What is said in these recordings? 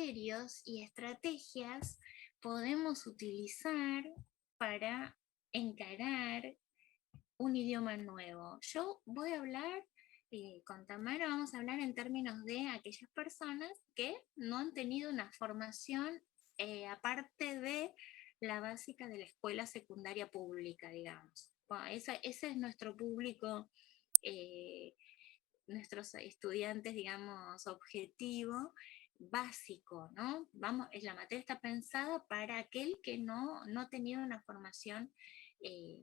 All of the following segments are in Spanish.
criterios y estrategias podemos utilizar para encarar un idioma nuevo? Yo voy a hablar con Tamara, vamos a hablar en términos de aquellas personas que no han tenido una formación aparte de la básica de la escuela secundaria pública, digamos. Bueno, ese es nuestro público, nuestros estudiantes, digamos, objetivo básico, ¿no? Vamos, la materia está pensada para aquel que no ha tenido una formación eh,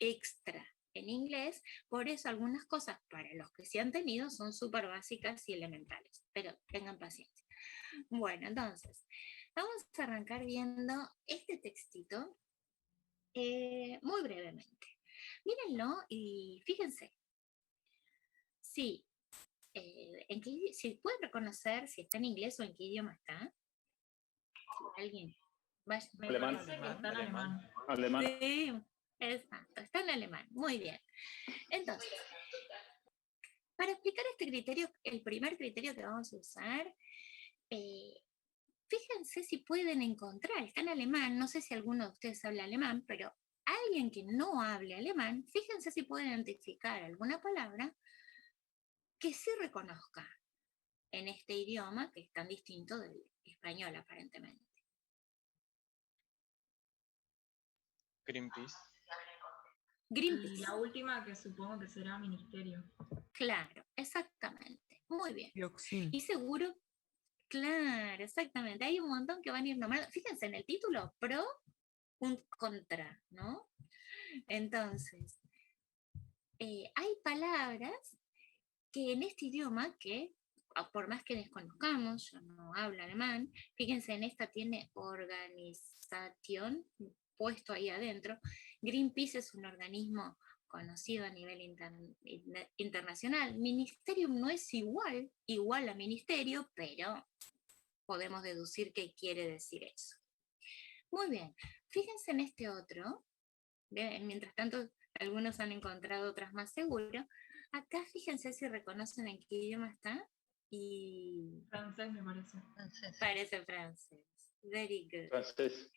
extra en inglés, por eso algunas cosas para los que sí han tenido son súper básicas y elementales, pero tengan paciencia. Bueno, entonces, vamos a arrancar viendo este textito muy brevemente. Mírenlo y fíjense, sí, si pueden reconocer si está en inglés o en qué idioma está. Si alguien vaya. Alemán. Está en alemán. Alemán. Sí, exacto, está en alemán. Muy bien. Entonces, para explicar este criterio, el primer criterio que vamos a usar, fíjense si pueden encontrar, está en alemán, no sé si alguno de ustedes habla alemán, pero alguien que no hable alemán, fíjense si pueden identificar alguna palabra que sí reconozca en este idioma que es tan distinto del español aparentemente. Greenpeace. Greenpeace. Y la última que supongo que será ministerio. Claro, exactamente. Muy bien. Dioxin. Y seguro, claro, exactamente. Hay un montón que van a ir nombrando. Fíjense en el título, pro, un contra, ¿no? Entonces, hay palabras que en este idioma que, por más que desconozcamos, yo no hablo alemán, fíjense, en esta tiene organización puesto ahí adentro. Greenpeace es un organismo conocido a nivel internacional. Ministerium no es igual a ministerio, pero podemos deducir qué quiere decir eso. Muy bien, fíjense en este otro. Mientras tanto, algunos han encontrado otras más seguro. Acá fíjense si reconocen en qué idioma está. Y Francés me parece. parece francés. Very good. Francés.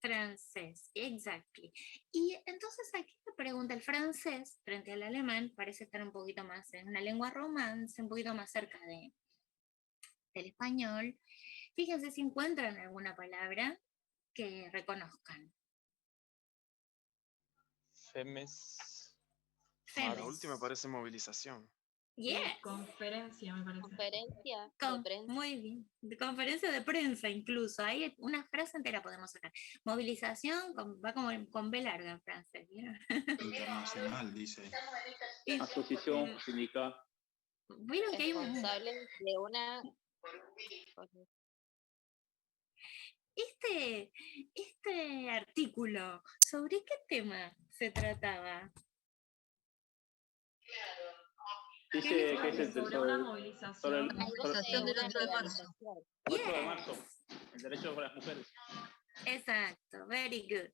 Francés, exactly. Y entonces aquí me pregunta, el francés frente al alemán parece estar un poquito más en una lengua romance, un poquito más cerca del español. Fíjense si encuentran alguna palabra que reconozcan. Femes. Femes. La última parece movilización. Yes. Conferencia, me parece. Conferencia de prensa. Muy bien. De conferencia de prensa incluso. Hay una frase entera podemos sacar. Movilización va como con B larga en francés, ¿vieron? Internacional, dice. Asociación, sindicato. Vieron que hay un... Responsable de una... Este artículo, ¿sobre qué tema se trataba? Dice que es el sobre una movilización. Movilización del 8 de marzo. 8 de marzo. El derecho de las mujeres. Exacto, very good.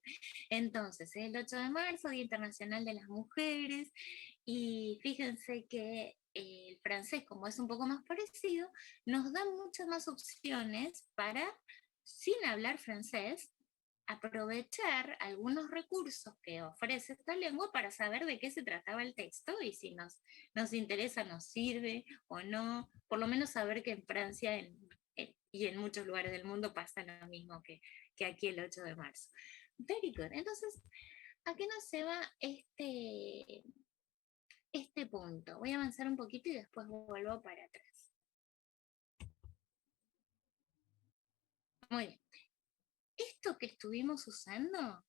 Entonces, el 8 de marzo, Día Internacional de las Mujeres, y fíjense que el francés, como es un poco más parecido, nos da muchas más opciones para, sin hablar francés, aprovechar algunos recursos que ofrece esta lengua para saber de qué se trataba el texto y si nos interesa, nos sirve o no, por lo menos saber que en Francia y en muchos lugares del mundo pasa lo mismo que aquí el 8 de marzo. Very good. Entonces, ¿a qué nos lleva este punto? Voy a avanzar un poquito y después vuelvo para atrás. Muy bien. Esto que estuvimos usando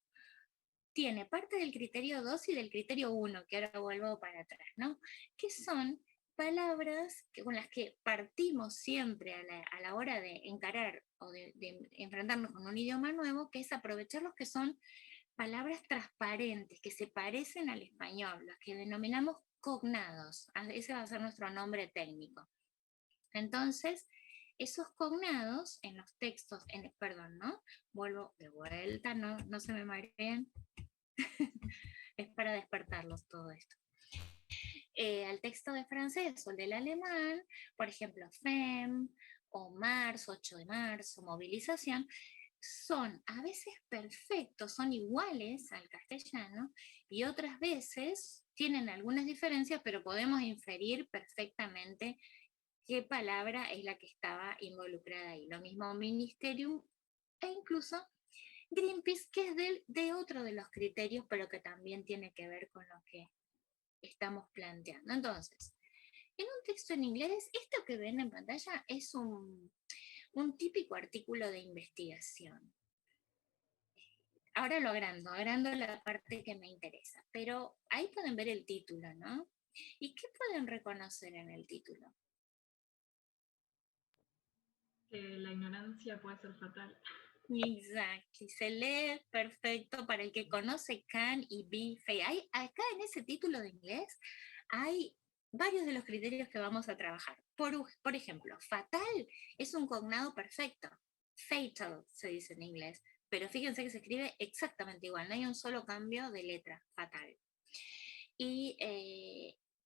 tiene parte del criterio 2 y del criterio 1, que ahora vuelvo para atrás, ¿no? Que son palabras con las que partimos siempre a la hora de encarar o de enfrentarnos con un idioma nuevo, que es aprovechar los que son palabras transparentes, que se parecen al español, los que denominamos cognados. Ese va a ser nuestro nombre técnico. Entonces, esos cognados en los textos, perdón, ¿no? Vuelvo de vuelta, no se me mareen. Es para despertarlos todo esto. Al texto de francés o el del alemán, por ejemplo, femme o marzo, 8 de marzo, movilización, son a veces perfectos, son iguales al castellano y otras veces tienen algunas diferencias, pero podemos inferir perfectamente qué palabra es la que estaba involucrada ahí. Lo mismo Ministerium e incluso Greenpeace, que es de otro de los criterios, pero que también tiene que ver con lo que estamos planteando. Entonces, en un texto en inglés, esto que ven en pantalla es un típico artículo de investigación. Ahora lo agrando la parte que me interesa, pero ahí pueden ver el título, ¿no? ¿Y qué pueden reconocer en el título? Que la ignorancia puede ser fatal. Exacto, se lee perfecto para el que conoce can y be, fe. Acá en ese título de inglés hay varios de los criterios que vamos a trabajar. Por ejemplo, fatal es un cognado perfecto. Fatal se dice en inglés, pero fíjense que se escribe exactamente igual, no hay un solo cambio de letra, fatal. Y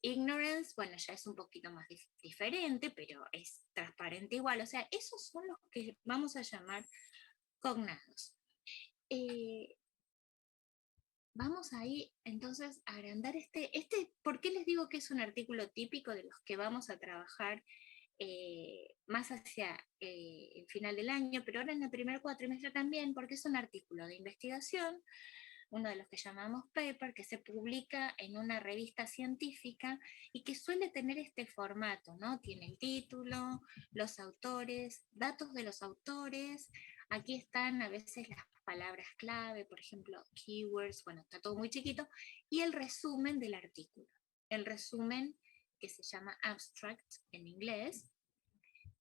ignorance, bueno, ya es un poquito más diferente, pero es transparente igual. O sea, esos son los que vamos a llamar cognados. Vamos ahí entonces a agrandar ¿por qué les digo que es un artículo típico de los que vamos a trabajar más hacia el final del año, pero ahora en el primer cuatrimestre también, porque es un artículo de investigación, uno de los que llamamos paper, que se publica en una revista científica y que suele tener este formato, ¿no? Tiene el título, los autores, datos de los autores, aquí están a veces las palabras clave, por ejemplo, keywords, bueno, está todo muy chiquito, y el resumen del artículo. El resumen que se llama abstract en inglés.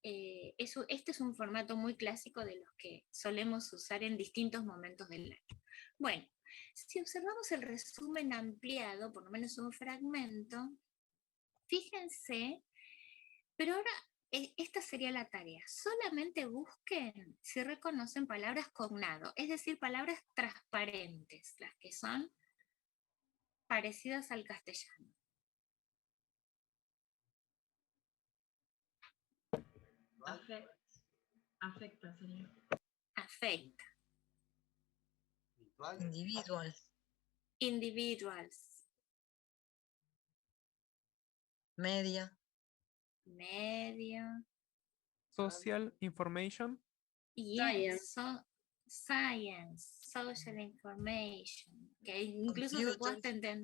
Este es un formato muy clásico de los que solemos usar en distintos momentos del año. Bueno, si observamos el resumen ampliado, por lo menos un fragmento, fíjense, pero ahora esta sería la tarea. Solamente busquen si reconocen palabras cognado, es decir, palabras transparentes, las que son parecidas al castellano. Afecta sería. Afecta. Individual. Individuals. Media. Media. Social information. Yes, science, social information, que incluso se puede entender.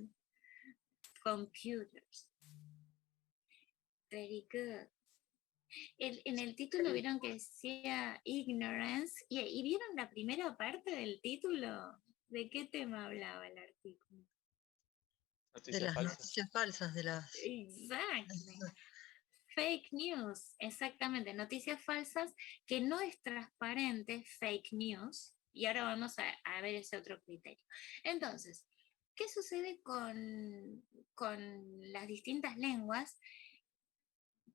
Computers. Very good. En el título vieron que decía ignorance y vieron la primera parte del título. ¿De qué tema hablaba el artículo? De las noticias falsas, de las... Exacto. Fake news, exactamente, noticias falsas que no es transparente, fake news, y ahora vamos a ver ese otro criterio. Entonces, ¿qué sucede con las distintas lenguas?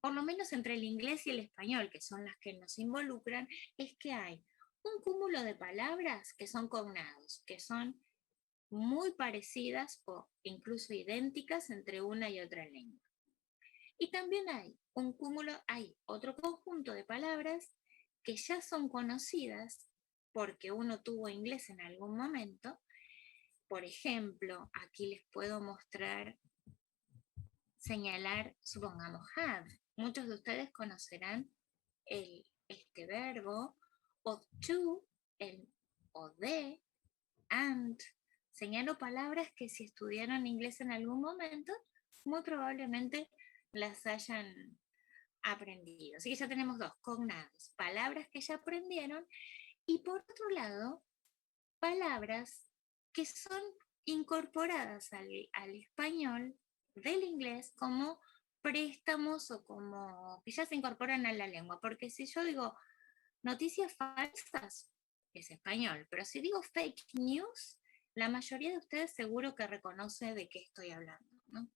Por lo menos entre el inglés y el español, que son las que nos involucran, es que hay un cúmulo de palabras que son cognados, que son muy parecidas o incluso idénticas entre una y otra lengua. Y también hay otro conjunto de palabras que ya son conocidas porque uno tuvo inglés en algún momento. Por ejemplo, aquí les puedo señalar, supongamos, have. Muchos de ustedes conocerán este verbo, o to, o de, and. Señalo palabras que si estudiaron inglés en algún momento, muy probablemente las hayan aprendido. Así que ya tenemos dos, cognados, palabras que ya aprendieron, y por otro lado, palabras que son incorporadas al español del inglés como préstamos o como que ya se incorporan a la lengua. Porque si yo digo noticias falsas, es español, pero si digo fake news, la mayoría de ustedes seguro que reconoce de qué estoy hablando, ¿no?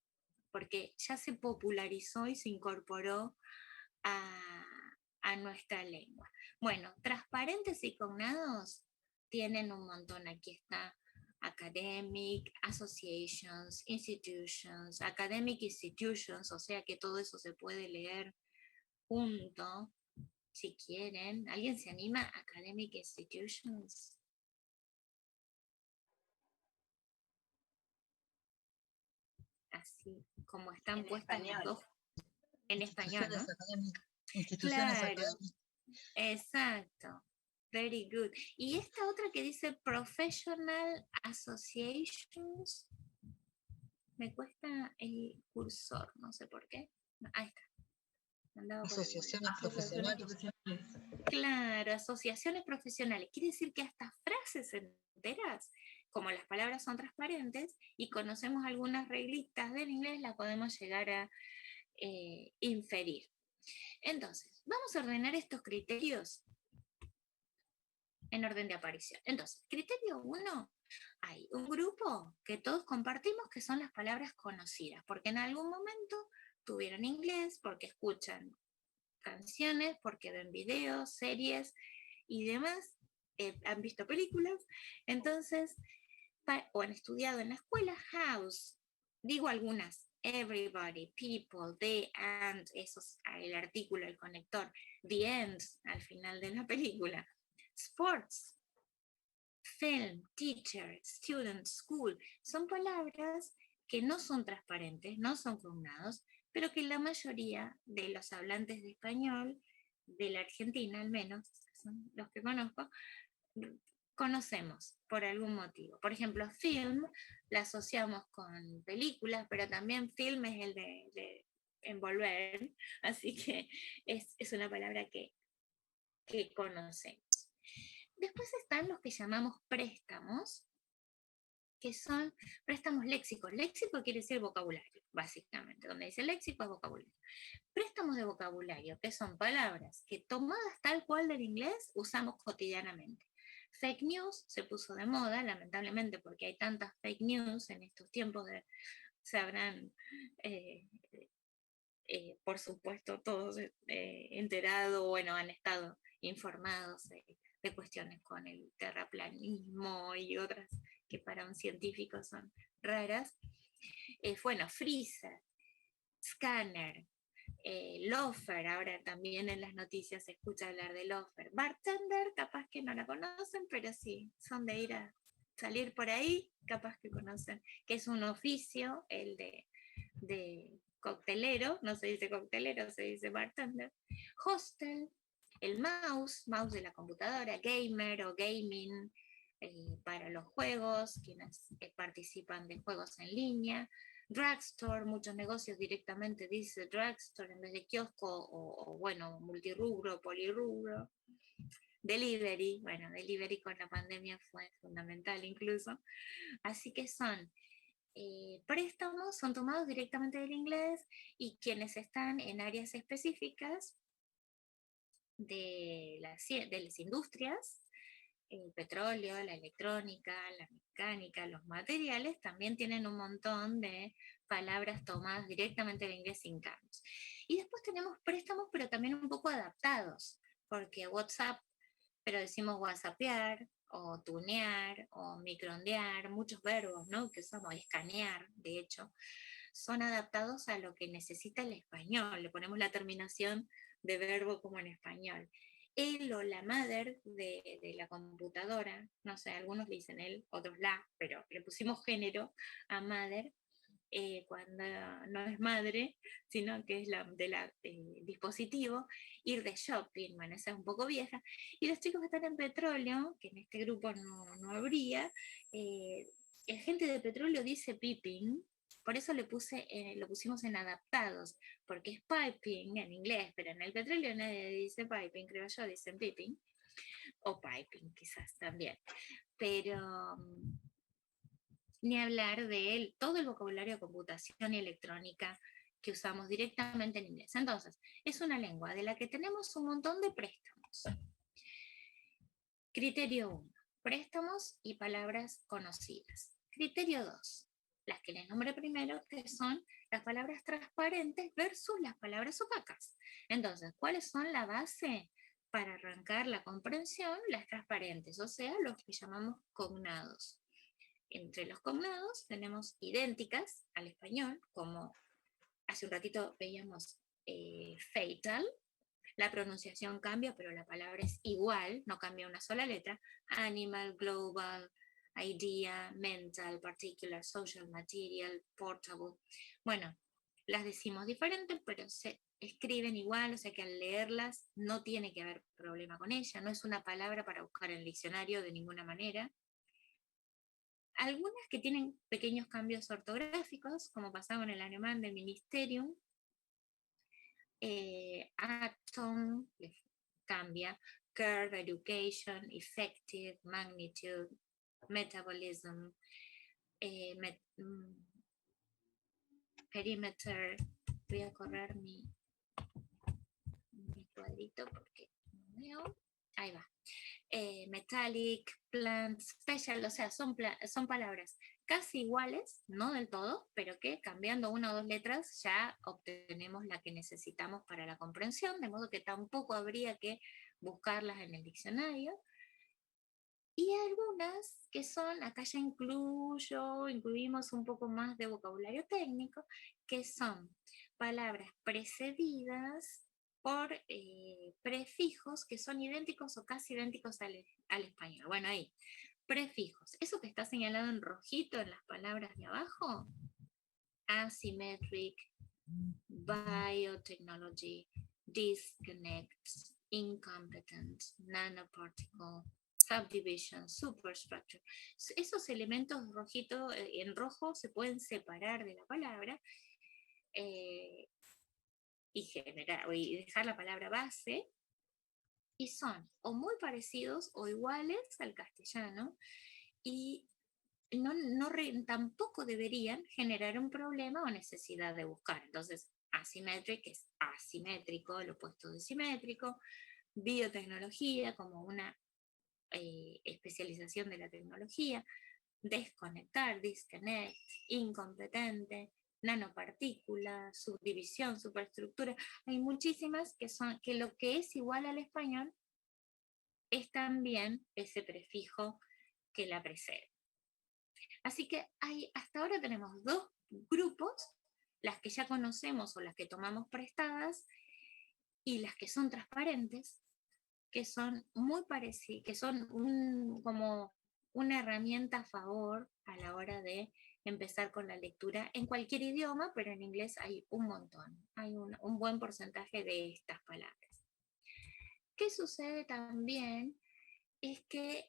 Porque ya se popularizó y se incorporó a nuestra lengua. Bueno, transparentes y cognados tienen un montón. Aquí está academic, associations, institutions, academic institutions, o sea que todo eso se puede leer junto. si quieren. ¿Alguien se anima? Academic institutions. Así como están En puestas las español. dos. En español, ¿no? Instituciones Claro, académicas. exacto. Very good. Y esta otra que dice Professional Associations, me cuesta el cursor, no sé por qué. Ahí está. Andaba por algún Asociaciones lado. Asociaciones profesionales. profesionales. Claro, asociaciones profesionales. Quiere decir que hasta frases enteras, como las palabras son transparentes y conocemos algunas reglitas del inglés, las podemos llegar a inferir. Entonces, vamos a ordenar estos criterios en orden de aparición. Entonces, criterio 1, hay un grupo que todos compartimos que son las palabras conocidas, porque en algún momento tuvieron inglés, porque escuchan canciones, porque ven videos, series y demás, han visto películas, entonces, o han estudiado en la escuela. House, digo algunas: everybody, people, the, and, esos, el artículo, el conector, the end, al final de la película, sports, film, teacher, student, school, son palabras que no son transparentes, no son cognados, pero que la mayoría de los hablantes de español, de la Argentina al menos, que son los que conozco, conocemos por algún motivo. Por ejemplo, film la asociamos con películas, pero también film es el de envolver, así que es una palabra que conocemos. Después están los que llamamos préstamos, que son préstamos léxicos. Léxico quiere decir vocabulario, básicamente. Donde dice léxico es vocabulario. Préstamos de vocabulario, que son palabras que tomadas tal cual del inglés usamos cotidianamente. Fake news se puso de moda, lamentablemente, porque hay tantas fake news en estos tiempos, se habrán, por supuesto, todos enterado, bueno, han estado informados de cuestiones con el terraplanismo y otras que para un científico son raras. Bueno, freezer, scanner, loafer, ahora también en las noticias se escucha hablar de loafer. Bartender, capaz que no la conocen, pero sí, son de ir a salir por ahí, capaz que conocen, que es un oficio, el de coctelero, no se dice coctelero, se dice bartender. Hostel, el mouse de la computadora, gamer o gaming, para los juegos, quienes participan de juegos en línea. Drugstore, muchos negocios directamente dice drugstore en vez de kiosco, o bueno, multirrubro, polirrubro. Delivery, bueno, delivery con la pandemia fue fundamental incluso. Así que son préstamos, son tomados directamente del inglés, y quienes están en áreas específicas de las industrias, el petróleo, la electrónica, la mecánica, los materiales, también tienen un montón de palabras tomadas directamente del inglés sin cambios. Y después tenemos préstamos, pero también un poco adaptados, porque WhatsApp, pero decimos whatsappear, o tunear, o microondear, muchos verbos, ¿no?, que usamos, escanear, de hecho, son adaptados a lo que necesita el español, le ponemos la terminación de verbo como en español. El o la mother de la computadora, no sé, algunos le dicen él, otros la, pero le pusimos género a mother, cuando no es madre, sino que es la del dispositivo. Ir de shopping, bueno, esa es un poco vieja. Y los chicos que están en petróleo, que en este grupo no habría, el gente de petróleo dice piping, por eso lo pusimos en adaptados, porque es piping en inglés, pero en el petróleo nadie dice piping, creo yo, dicen piping, o piping quizás también. Pero ni hablar de todo el vocabulario de computación y electrónica que usamos directamente en inglés. Entonces, es una lengua de la que tenemos un montón de préstamos. Criterio 1, préstamos y palabras conocidas. Criterio 2, las que les nombré primero, que son las palabras transparentes versus las palabras opacas. Entonces, ¿cuáles son la base para arrancar la comprensión? Las transparentes, o sea, los que llamamos cognados. Entre los cognados tenemos idénticas al español, como hace un ratito veíamos fatal, La pronunciación cambia, pero la palabra es igual, no cambia una sola letra. Animal, global, idea, mental, particular, social, material, portable. Bueno, las decimos diferentes, pero se escriben igual, o sea que al leerlas no tiene que haber problema con ella, no es una palabra para buscar en el diccionario de ninguna manera. Algunas que tienen pequeños cambios ortográficos, como pasaba en el alemán del Ministerium, atom cambia, curve, education, effective, magnitude, metabolism, perimeter. Voy a correr mi cuadrito porque no veo. Ahí va. Metallic, plant, special, o sea, son palabras casi iguales, no del todo, pero que cambiando una o dos letras ya obtenemos la que necesitamos para la comprensión, de modo que tampoco habría que buscarlas en el diccionario. Y algunas que son, acá ya incluimos un poco más de vocabulario técnico, que son palabras precedidas por prefijos que son idénticos o casi idénticos al español. Bueno, ahí, prefijos. Eso que está señalado en rojito en las palabras de abajo, asymmetric, biotechnology, disconnect, incompetent, nanoparticle, subdivision, superstructure. Esos elementos rojitos en rojo se pueden separar de la palabra y dejar la palabra base, y son o muy parecidos o iguales al castellano, y tampoco deberían generar un problema o necesidad de buscar. Entonces, asymmetric es asimétrico, el opuesto de simétrico, biotecnología como una especialización de la tecnología, desconectar, disconnect, incompetente, nanopartícula, subdivisión, superestructura. Hay muchísimas que lo que es igual al español es también ese prefijo que la precede. Así que hasta ahora tenemos dos grupos, las que ya conocemos o las que tomamos prestadas y las que son transparentes, que son muy parecidas, que son como una herramienta a favor a la hora de empezar con la lectura en cualquier idioma, pero en inglés hay un montón, hay un buen porcentaje de estas palabras. ¿Qué sucede también? Es que,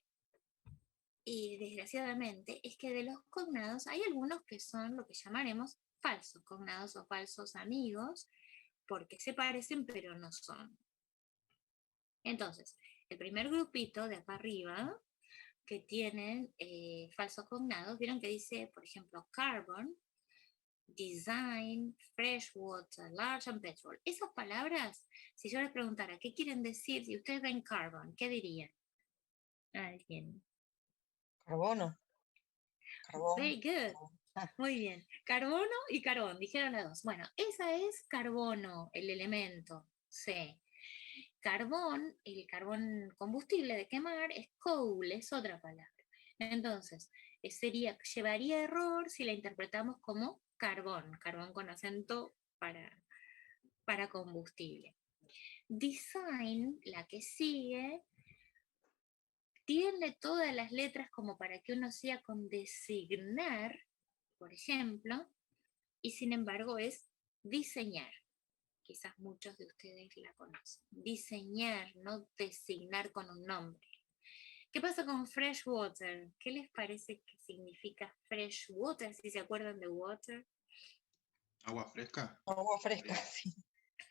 y desgraciadamente, es que de los cognados hay algunos que son lo que llamaremos falsos cognados o falsos amigos, porque se parecen pero no son. Entonces, el primer grupito de acá arriba, que tienen falsos cognados, vieron que dice, por ejemplo, carbon, design, freshwater, large and petrol. Esas palabras, si yo les preguntara qué quieren decir, si ustedes ven carbon, ¿qué dirían? ¿Alguien? Carbono. Carbón. Very good. Muy bien. Carbono y carbón, dijeron las dos. Bueno, esa es carbono, el elemento C. Carbón, el carbón combustible de quemar, es coal, es otra palabra. Entonces, llevaría error si la interpretamos como carbón con acento para combustible. Design, la que sigue, tiene todas las letras como para que uno sea con designar, por ejemplo, y sin embargo es diseñar. Quizás muchos de ustedes la conocen. Diseñar, no designar con un nombre. ¿Qué pasa con freshwater? ¿Qué les parece que significa freshwater? Si se acuerdan de water. ¿Agua fresca? Agua fresca, sí.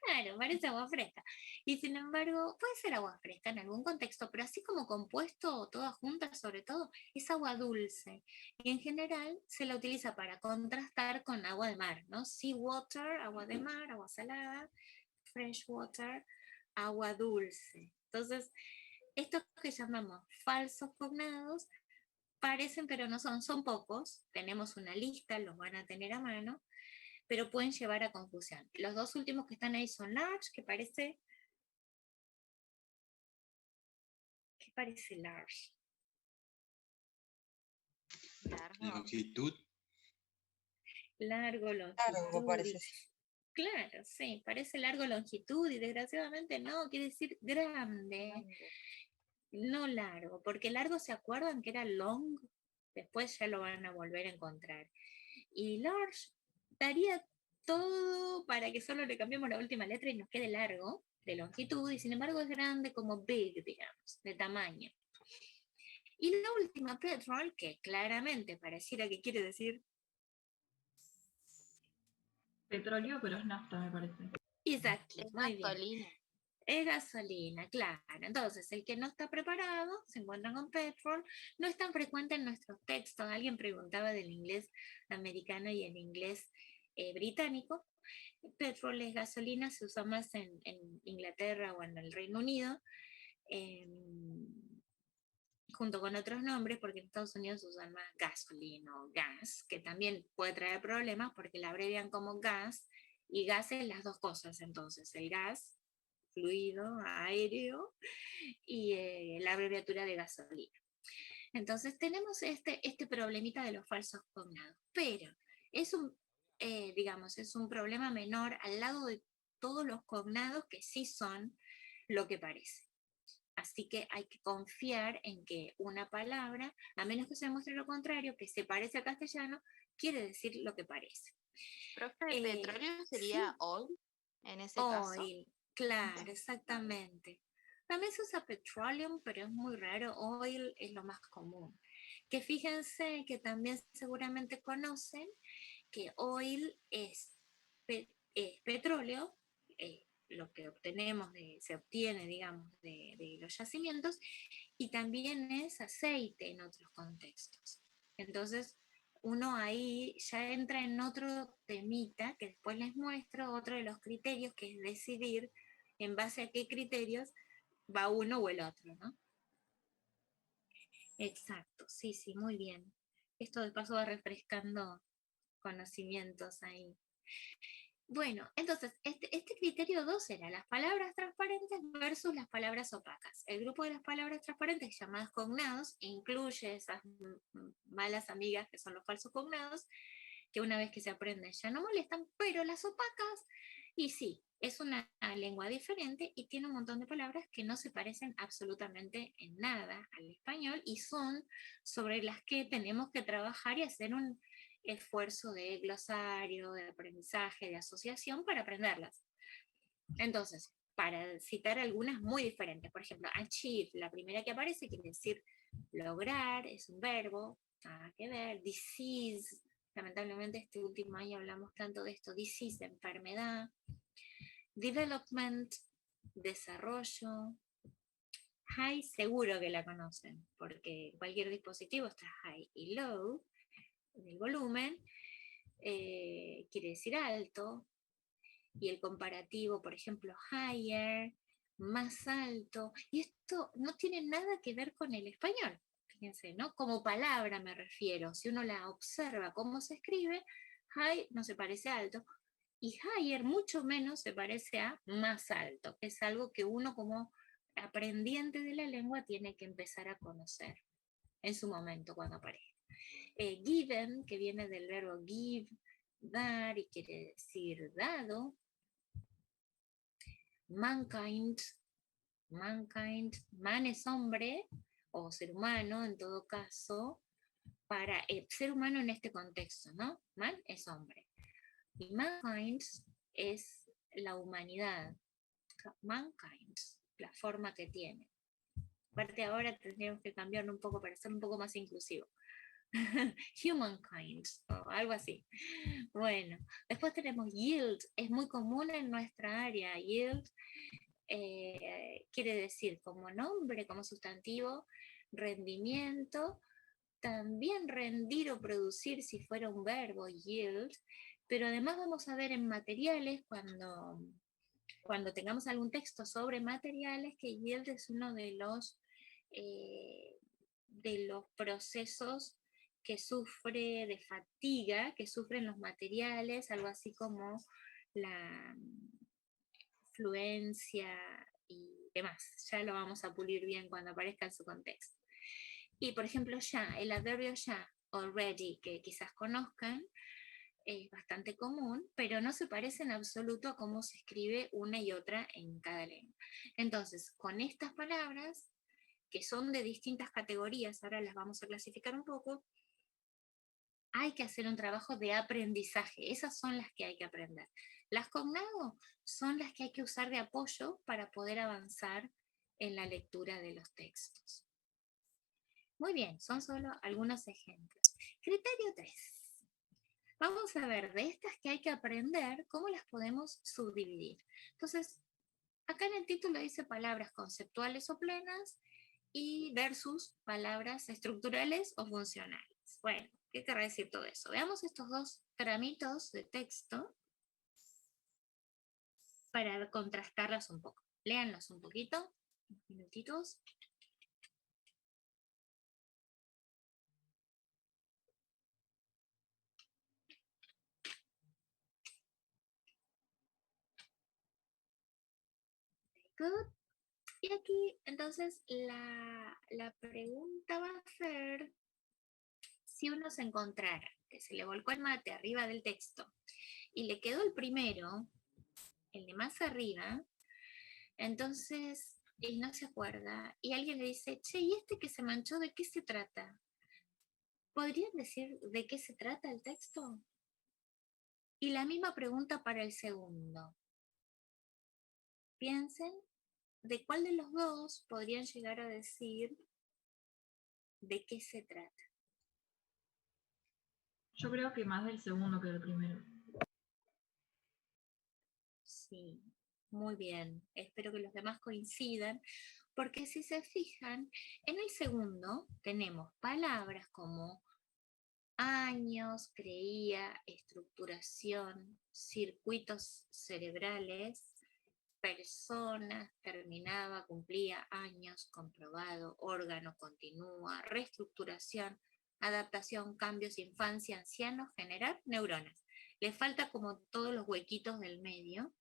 Claro, parece agua fresca. Y sin embargo, puede ser agua fresca en algún contexto, pero así como compuesto, toda junta sobre todo, es agua dulce. Y en general se la utiliza para contrastar con agua de mar, ¿no? Seawater, agua de mar, agua salada. Freshwater, agua dulce. Entonces, estos que llamamos falsos cognados parecen pero no son pocos. Tenemos una lista, los van a tener a mano, pero pueden llevar a confusión. Los dos últimos que están ahí son large, que parece large. Largo. Longitud. Largo, longitud. Largo parece. Claro, sí, parece largo longitud y desgraciadamente no, quiere decir grande, no largo, porque largo se acuerdan que era long, después ya lo van a volver a encontrar. Y large daría todo para que solo le cambiemos la última letra y nos quede largo de longitud, y sin embargo es grande como big, digamos, de tamaño. Y la última, petrol, que claramente pareciera que quiere decir Petróleo, pero es nafta, me parece. exacto, Es muy bien. gasolina. Es gasolina, claro. Entonces, el que no está preparado se encuentra con petrol. No es tan frecuente en nuestros textos. Alguien preguntaba del inglés americano y el inglés británico. Petrol es gasolina, se usa más en Inglaterra o en el Reino Unido, junto con otros nombres, porque en Estados Unidos usan más gasolina o gas, que también puede traer problemas porque la abrevian como gas, y gas es las dos cosas. Entonces, el gas, fluido, aéreo, y la abreviatura de gasolina. Entonces tenemos este problemita de los falsos cognados, pero es digamos, es un problema menor al lado de todos los cognados que sí son lo que parece. Así que hay que confiar en que una palabra, a menos que se demuestre lo contrario, que se parece al castellano, quiere decir lo que parece. Profe, petróleo sería sí. oil en ese caso. Oil, claro, exactamente. También se usa petroleum, pero es muy raro. Oil es lo más común. Que fíjense que también seguramente conocen que oil es petróleo, lo que se obtiene, digamos, de los yacimientos, y también es aceite en otros contextos. Entonces, uno ahí ya entra en otro temita que después les muestro, otro de los criterios, que es decidir en base a qué criterios va uno o el otro, ¿no? Exacto, sí, sí, muy bien. Esto de paso va refrescando conocimientos ahí. Bueno, entonces, este criterio 2 era las palabras transparentes versus las palabras opacas. El grupo de las palabras transparentes, llamadas cognados, incluye esas malas amigas que son los falsos cognados, que una vez que se aprenden ya no molestan, pero las opacas, y sí, es una lengua diferente y tiene un montón de palabras que no se parecen absolutamente en nada al español y son sobre las que tenemos que trabajar y hacer un esfuerzo de glosario, de aprendizaje, de asociación para aprenderlas. Entonces, para citar algunas muy diferentes, por ejemplo, achieve, la primera que aparece quiere decir lograr, es un verbo, nada que ver. Disease, lamentablemente este último año hablamos tanto de esto, disease, enfermedad. Development, desarrollo. High, seguro que la conocen, porque cualquier dispositivo está high y low, el volumen, quiere decir alto, y el comparativo, por ejemplo, higher, más alto, y esto no tiene nada que ver con el español, fíjense, ¿no? Como palabra me refiero, si uno la observa cómo se escribe, high no se parece a alto, y higher mucho menos se parece a más alto, es algo que uno como aprendiente de la lengua tiene que empezar a conocer en su momento cuando aparezca. Given, que viene del verbo give, dar, y quiere decir dado. Mankind, man es hombre, o ser humano en todo caso, para ser humano en este contexto, ¿no? Man es hombre. Y mankind es la humanidad. Mankind, la forma que tiene. Aparte ahora tendríamos que cambiarlo un poco para ser un poco más inclusivo. Humankind, o algo así. Bueno, después tenemos yield, es muy común en nuestra área. Yield quiere decir como nombre, como sustantivo, rendimiento, también rendir o producir si fuera un verbo, yield, pero además vamos a ver en materiales cuando tengamos algún texto sobre materiales que yield es uno de los procesos que sufre de fatiga, que sufren los materiales, algo así como la fluencia y demás. Ya lo vamos a pulir bien cuando aparezca en su contexto. Y por ejemplo, ya, el adverbio ya, already, que quizás conozcan, es bastante común, pero no se parece en absoluto a cómo se escribe una y otra en cada lengua. Entonces, con estas palabras, que son de distintas categorías, ahora las vamos a clasificar un poco, hay que hacer un trabajo de aprendizaje. Esas son las que hay que aprender. Las cognado son las que hay que usar de apoyo para poder avanzar en la lectura de los textos. Muy bien, son solo algunos ejemplos. Criterio 3. Vamos a ver de estas que hay que aprender, cómo las podemos subdividir. Entonces, acá en el título dice palabras conceptuales o plenas y versus palabras estructurales o funcionales. Bueno, ¿qué querrá decir todo eso? Veamos estos dos tramitos de texto para contrastarlas un poco. Léanlos un poquito, unos minutitos. Good. Y aquí, entonces, la pregunta va a ser, si uno se encontrara que se le volcó el mate arriba del texto y le quedó el primero, el de más arriba, entonces, y no se acuerda, y alguien le dice, che, ¿y este que se manchó, de qué se trata? ¿Podrían decir de qué se trata el texto? Y la misma pregunta para el segundo. Piensen de cuál de los dos podrían llegar a decir de qué se trata. Yo creo que más del segundo que del primero. Sí, muy bien. Espero que los demás coincidan, porque si se fijan, en el segundo tenemos palabras como años, creía, estructuración, circuitos cerebrales, personas, terminaba, cumplía, años, comprobado, órgano, continúa, reestructuración, adaptación, cambios, infancia, ancianos, generar neuronas. Le falta como todos los huequitos del medio.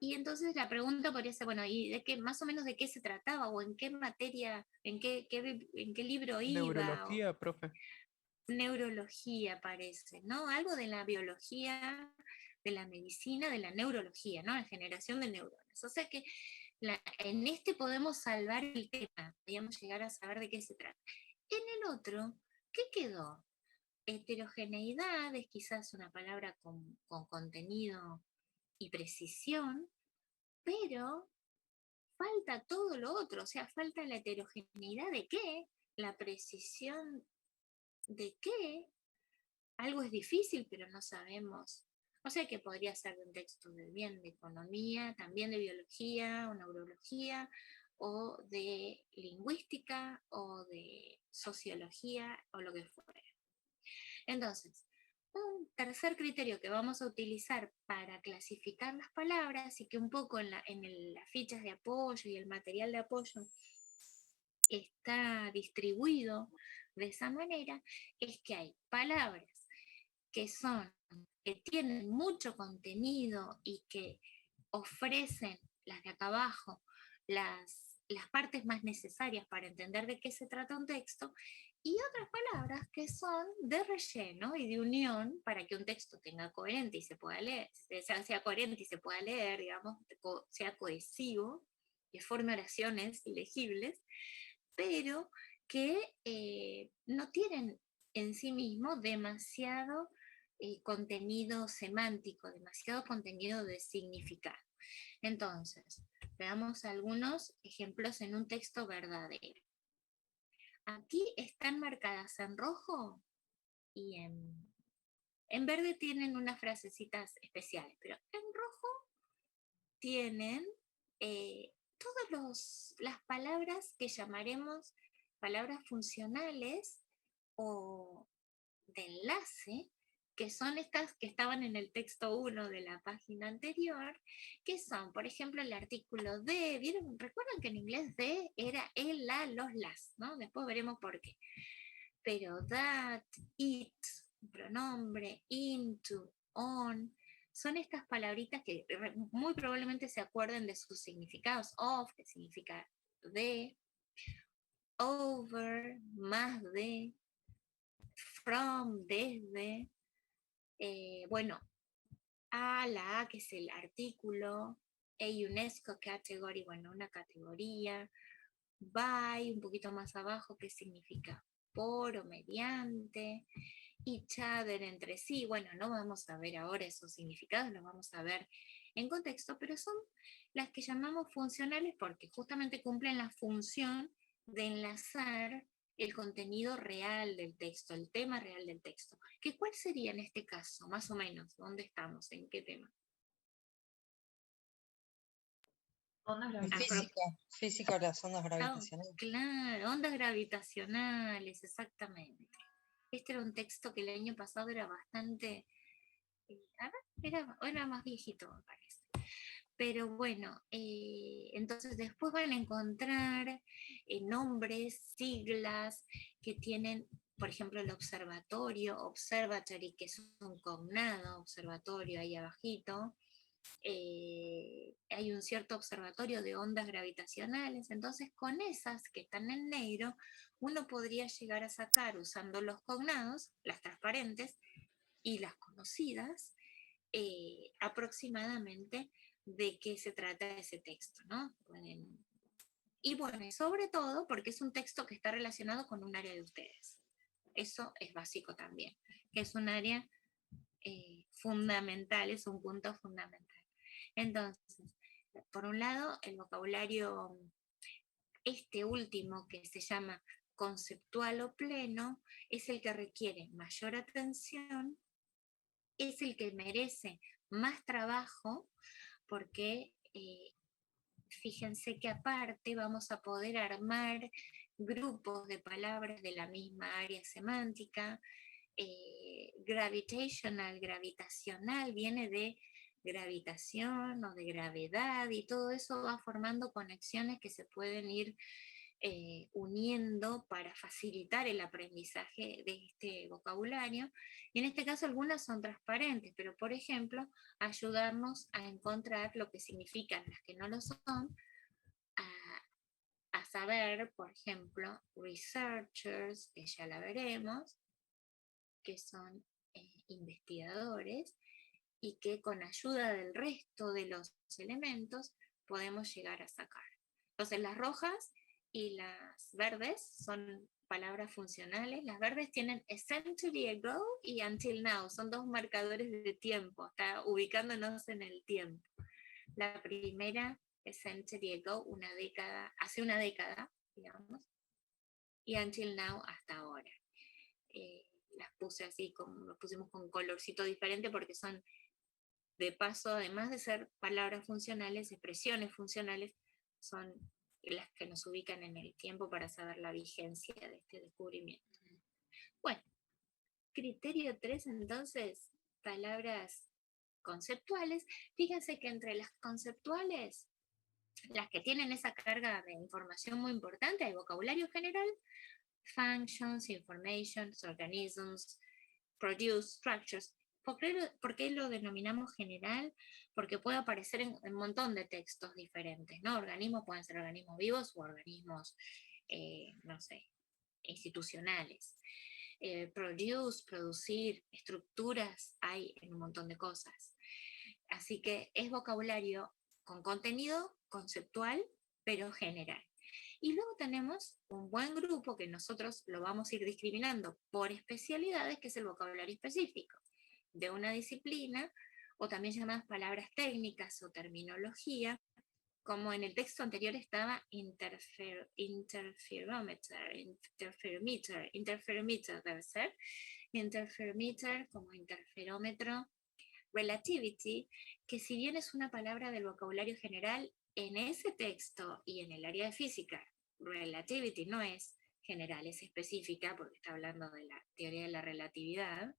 Y entonces la pregunta podría ser, bueno, ¿y de qué, más o menos de qué se trataba? ¿O en qué materia, en qué libro iba? Neurología, profe. Neurología parece, ¿no? Algo de la biología, de la medicina, de la neurología, ¿no? La generación de neuronas. O sea que en este podemos salvar el tema, podríamos llegar a saber de qué se trata. En el otro, ¿qué quedó? Heterogeneidad es quizás una palabra con contenido y precisión, pero falta todo lo otro, o sea, falta la heterogeneidad de qué, la precisión de qué, algo es difícil, pero no sabemos. O sea que podría ser de un texto de bien de economía, también de biología o neurología, o de lingüística, o de sociología, o lo que fuera. Entonces, un tercer criterio que vamos a utilizar para clasificar las palabras y que un poco en las fichas de apoyo y el material de apoyo está distribuido de esa manera, es que hay palabras que tienen mucho contenido y que ofrecen, las de acá abajo, las partes más necesarias para entender de qué se trata un texto, y otras palabras que son de relleno y de unión para que un texto tenga coherente y se pueda leer, sea coherente y se pueda leer, digamos, sea cohesivo, que forme oraciones legibles, pero que no tienen en sí mismo demasiado contenido semántico, demasiado contenido de significado. Entonces, veamos algunos ejemplos en un texto verdadero. Aquí están marcadas en rojo y en verde tienen unas frasecitas especiales, pero en rojo tienen todas las palabras que llamaremos palabras funcionales o de enlace, que son estas que estaban en el texto 1 de la página anterior, que son, por ejemplo, el artículo de, ¿vieron? Recuerdan que en inglés de era el, la, los, las, ¿no? Después veremos por qué. Pero that, it, pronombre, into, on, son estas palabritas que muy probablemente se acuerden de sus significados. Of, que significa de, over, más de, from, desde, Bueno, la A, que es el artículo, a UNESCO category, bueno, una categoría, by, un poquito más abajo, que significa por o mediante, each other, entre sí. Bueno, no vamos a ver ahora esos significados, los vamos a ver en contexto, pero son las que llamamos funcionales porque justamente cumplen la función de enlazar el contenido real del texto, el tema real del texto. ¿Cuál sería en este caso, más o menos? ¿Dónde estamos? ¿En qué tema? Ondas Física, las ondas gravitacionales. Claro, ondas gravitacionales, exactamente. Este era un texto que el año pasado era bastante, era más viejito, me parece. Pero bueno, entonces después van a encontrar nombres, siglas que tienen, por ejemplo, el observatorio, observatory, que es un cognado, observatorio ahí abajito. Hay un cierto observatorio de ondas gravitacionales, entonces con esas que están en negro, uno podría llegar a sacar, usando los cognados, las transparentes y las conocidas, aproximadamente de qué se trata ese texto, ¿no? Y bueno, sobre todo porque es un texto que está relacionado con un área de ustedes. Eso es básico también, que es un área fundamental, es un punto fundamental. Entonces, por un lado, el vocabulario, este último que se llama conceptual o pleno, es el que requiere mayor atención, es el que merece más trabajo, porque fíjense que aparte vamos a poder armar grupos de palabras de la misma área semántica. Gravitacional, viene de gravitación o de gravedad, y todo eso va formando conexiones que se pueden ir uniendo para facilitar el aprendizaje de este vocabulario. Y en este caso algunas son transparentes, pero por ejemplo, ayudarnos a encontrar lo que significan las que no lo son, a saber, por ejemplo, researchers, que ya la veremos, que son investigadores, y que con ayuda del resto de los elementos podemos llegar a sacar. Entonces las rojas y las verdes son palabras funcionales. Las verdes tienen a century ago y until now, son dos marcadores de tiempo, está ubicándonos en el tiempo. La primera es century ago, una década, hace una década, digamos, y until now, hasta ahora. Las puse así, las pusimos con colorcito diferente porque son, de paso, además de ser palabras funcionales, expresiones funcionales, son las que nos ubican en el tiempo para saber la vigencia de este descubrimiento. Bueno, criterio 3, entonces, palabras conceptuales. Fíjense que entre las conceptuales, las que tienen esa carga de información muy importante, hay vocabulario general, functions, informations, organisms, produce, structures. ¿Por qué lo denominamos general? Porque puede aparecer en un montón de textos diferentes, ¿no? Organismos pueden ser organismos vivos o organismos, no sé, institucionales. Produce, producir, estructuras, hay en un montón de cosas. Así que es vocabulario con contenido conceptual, pero general. Y luego tenemos un buen grupo que nosotros lo vamos a ir discriminando por especialidades, que es el vocabulario específico de una disciplina, o también llamadas palabras técnicas o terminología, como en el texto anterior estaba interferometer debe ser, interferometer como interferómetro, relativity, que si bien es una palabra del vocabulario general, en ese texto y en el área de física, relativity no es general, es específica porque está hablando de la teoría de la relatividad.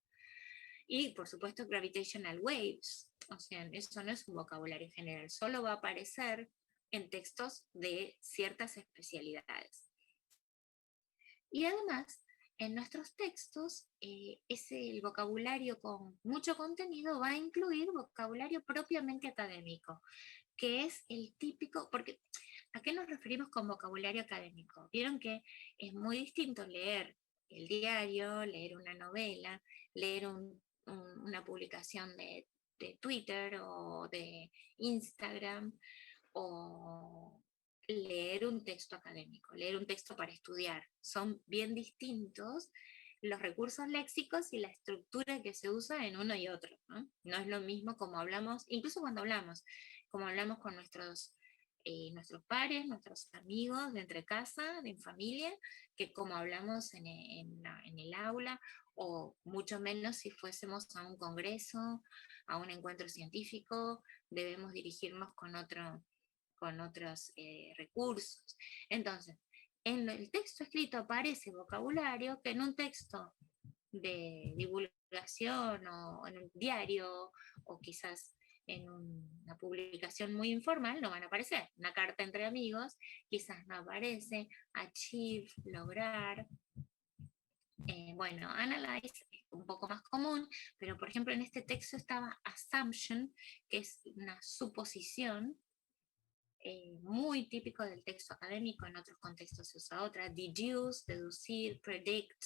Y por supuesto gravitational waves, o sea, eso no es un vocabulario general, solo va a aparecer en textos de ciertas especialidades. Y además, en nuestros textos, el vocabulario con mucho contenido va a incluir vocabulario propiamente académico, que es el típico, porque ¿a qué nos referimos con vocabulario académico? Vieron que es muy distinto leer el diario, leer una novela, leer un una publicación de Twitter o de Instagram, o leer un texto académico, leer un texto para estudiar. Son bien distintos los recursos léxicos y la estructura que se usa en uno y otro, ¿no? No es lo mismo como hablamos, incluso cuando hablamos, como hablamos con nuestros pares, nuestros amigos de entre casa, de en familia, que como hablamos en el aula, o mucho menos si fuésemos a un congreso, a un encuentro científico, debemos dirigirnos con otros recursos. Entonces, en el texto escrito aparece vocabulario que en un texto de divulgación o en un diario o quizás en una publicación muy informal no van a aparecer. Una carta entre amigos quizás no aparece. Achieve, lograr. Bueno, analyze es un poco más común, pero por ejemplo en este texto estaba assumption, que es una suposición, muy típico del texto académico. En otros contextos se usa otra. Deduce, deducir, predict,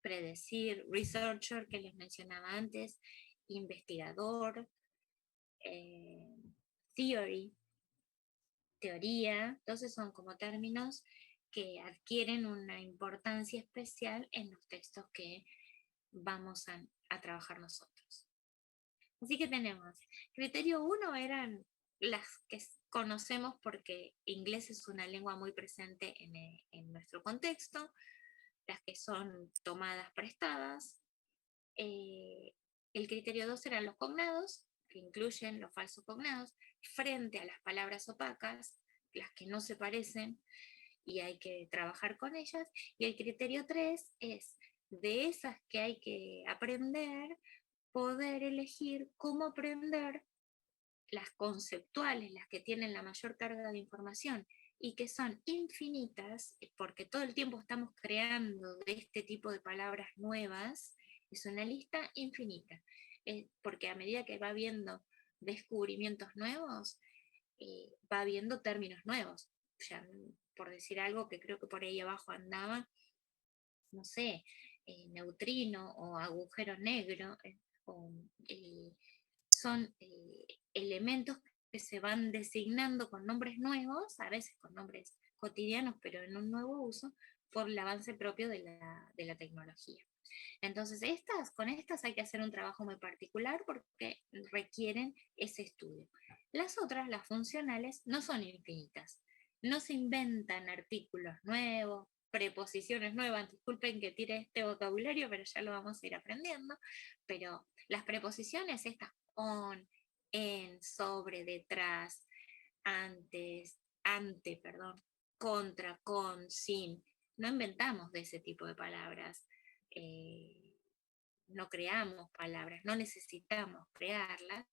predecir, researcher, que les mencionaba antes, investigador, theory, teoría. Entonces son como términos que adquieren una importancia especial en los textos que vamos a trabajar nosotros. Así que tenemos, criterio 1 eran las que conocemos porque inglés es una lengua muy presente en nuestro contexto, las que son tomadas prestadas. El criterio 2 eran los cognados, que incluyen los falsos cognados, frente a las palabras opacas, las que no se parecen y hay que trabajar con ellas. Y el criterio 3 es de esas que hay que aprender, poder elegir cómo aprender las conceptuales, las que tienen la mayor carga de información y que son infinitas, porque todo el tiempo estamos creando de este tipo de palabras nuevas. Es una lista infinita, porque a medida que va habiendo descubrimientos nuevos, va habiendo términos nuevos. Ya, por decir algo que creo que por ahí abajo andaba, no sé, neutrino o agujero negro, son elementos que se van designando con nombres nuevos, a veces con nombres cotidianos, pero en un nuevo uso, por el avance propio de la tecnología. Entonces, con estas hay que hacer un trabajo muy particular porque requieren ese estudio. Las otras, las funcionales, no son infinitas. No se inventan artículos nuevos, preposiciones nuevas. Disculpen que tire este vocabulario, pero ya lo vamos a ir aprendiendo. Pero las preposiciones, estas on, en, sobre, detrás, antes, ante, perdón, contra, con, sin. No inventamos de ese tipo de palabras. No creamos palabras, no necesitamos crearlas,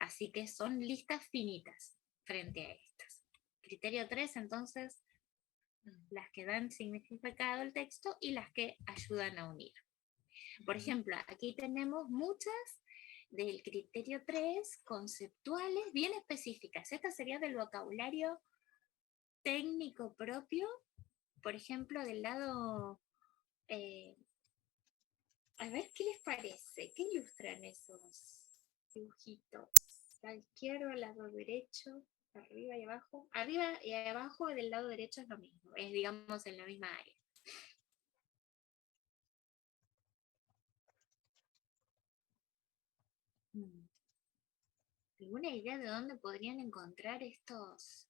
así que son listas finitas frente a estas. Criterio 3, entonces, las que dan significado al texto y las que ayudan a unir. Por ejemplo, aquí tenemos muchas del criterio 3, conceptuales, bien específicas. Esta sería del vocabulario técnico propio, por ejemplo, del lado... a ver, ¿qué les parece? ¿Qué ilustran esos dibujitos? Al izquierdo, al lado derecho, arriba y abajo. Arriba y abajo del lado derecho es lo mismo, es digamos en la misma área. ¿Alguna idea de dónde podrían encontrar estos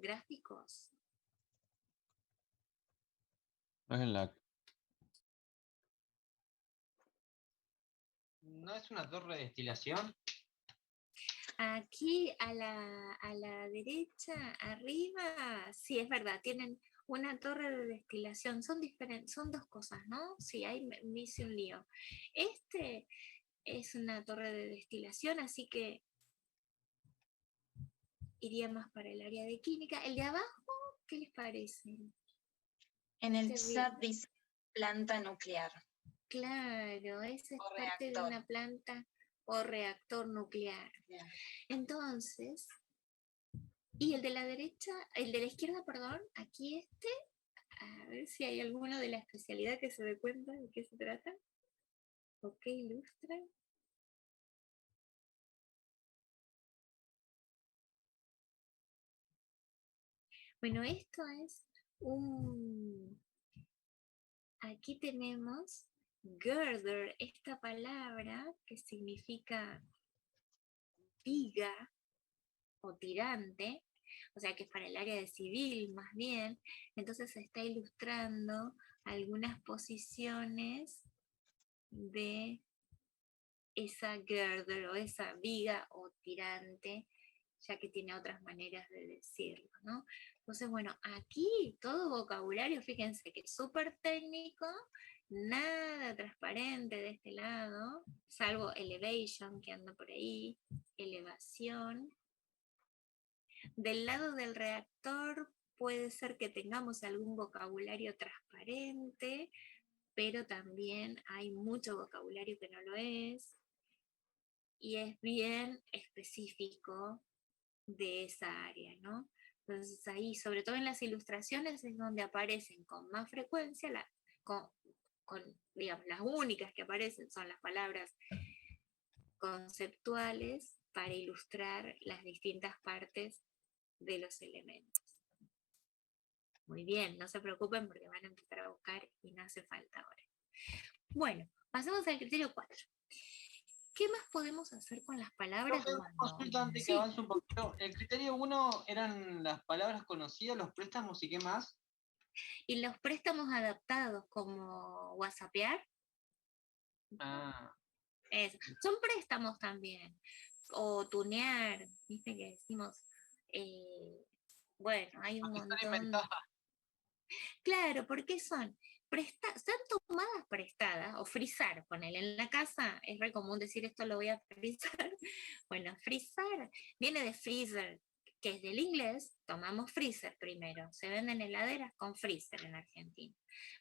gráficos? ¿No es una torre de destilación? Aquí a la derecha, arriba, sí, es verdad, tienen una torre de destilación, son diferentes, son dos cosas, ¿no? Sí, ahí me hice un lío. Este es una torre de destilación, así que iría más para el área de química. El de abajo, ¿qué les parece? En el chat dice planta nuclear. Claro, esa es parte de una planta o reactor nuclear. Yeah. Entonces, y el de la derecha, el de la izquierda, perdón, aquí A ver si hay alguno de la especialidad que se dé cuenta de qué se trata. ¿O qué ilustra? Bueno, esto es un... Aquí tenemos girder, esta palabra que significa viga o tirante, o sea que es para el área de civil más bien. Entonces se está ilustrando algunas posiciones de esa girder o esa viga o tirante, ya que tiene otras maneras de decirlo, ¿no? Entonces, bueno, aquí todo vocabulario, fíjense que es súper técnico, nada transparente de este lado, salvo elevation que anda por ahí, elevación. Del lado del redactor puede ser que tengamos algún vocabulario transparente, pero también hay mucho vocabulario que no lo es, y es bien específico de esa área, ¿no? Entonces ahí, sobre todo en las ilustraciones, es donde aparecen con más frecuencia, digamos, las únicas que aparecen son las palabras conceptuales para ilustrar las distintas partes de los elementos. Muy bien, no se preocupen porque van a empezar a buscar y no hace falta ahora. Bueno, pasemos al criterio 4. ¿Qué más podemos hacer con las palabras? Consulta antes que avance un poquito. El criterio 1 eran las palabras conocidas, los préstamos y qué más. Y los préstamos adaptados como whatsappear. Son préstamos también. O tunear, viste que decimos, bueno, hay un montón. Claro, porque son tomadas prestadas, o frizar, ponele en la casa, es re común decir esto lo voy a frizar. Bueno, frizar viene de freezer, que es del inglés, tomamos freezer primero, se venden heladeras con freezer en Argentina,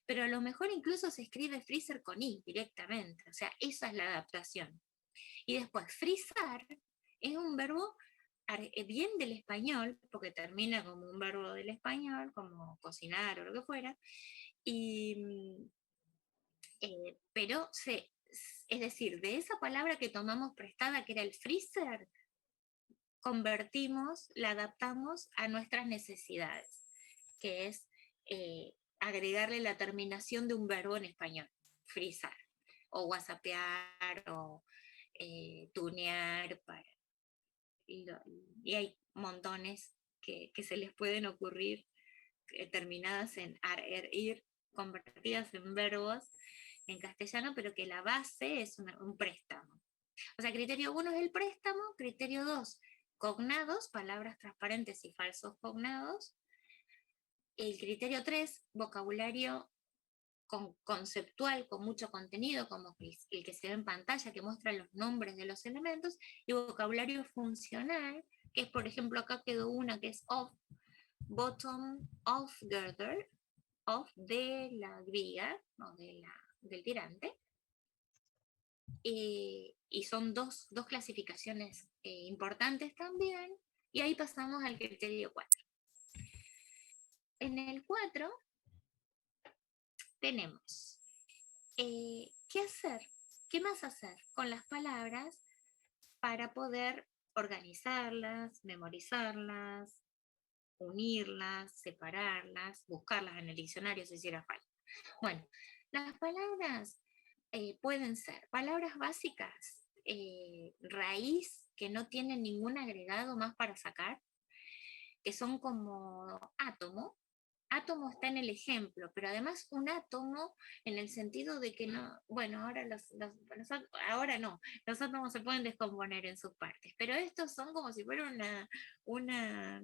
pero a lo mejor incluso se escribe freezer con i directamente, o sea, esa es la adaptación. Y después, frizar es un verbo bien del español, porque termina como un verbo del español, como cocinar o lo que fuera, pero es decir, de esa palabra que tomamos prestada, que era el freezer, la adaptamos a nuestras necesidades, que es agregarle la terminación de un verbo en español, frizar, o whatsappear, o tunear, y hay montones que se les pueden ocurrir terminadas en ar, er, ir, convertidas en verbos en castellano, pero que la base es un préstamo. O sea, criterio 1 es el préstamo, criterio 2, cognados, palabras transparentes y falsos cognados. El criterio 3, vocabulario conceptual con mucho contenido, como el que se ve en pantalla, que muestra los nombres de los elementos, y vocabulario funcional, que es, por ejemplo, acá quedó una que es of, bottom of girder, of de la viga, o del tirante, y son dos clasificaciones importantes también, y ahí pasamos al criterio 4. En el 4 tenemos qué hacer, qué más hacer con las palabras para poder organizarlas, memorizarlas, unirlas, separarlas, buscarlas en el diccionario si hiciera falta. Bueno, las palabras pueden ser palabras básicas, raíz, que no tienen ningún agregado más para sacar, que son como átomo. Átomo está en el ejemplo, pero además un átomo en el sentido de que no, bueno, ahora no, los átomos se pueden descomponer en sus partes, pero estos son como si fuera una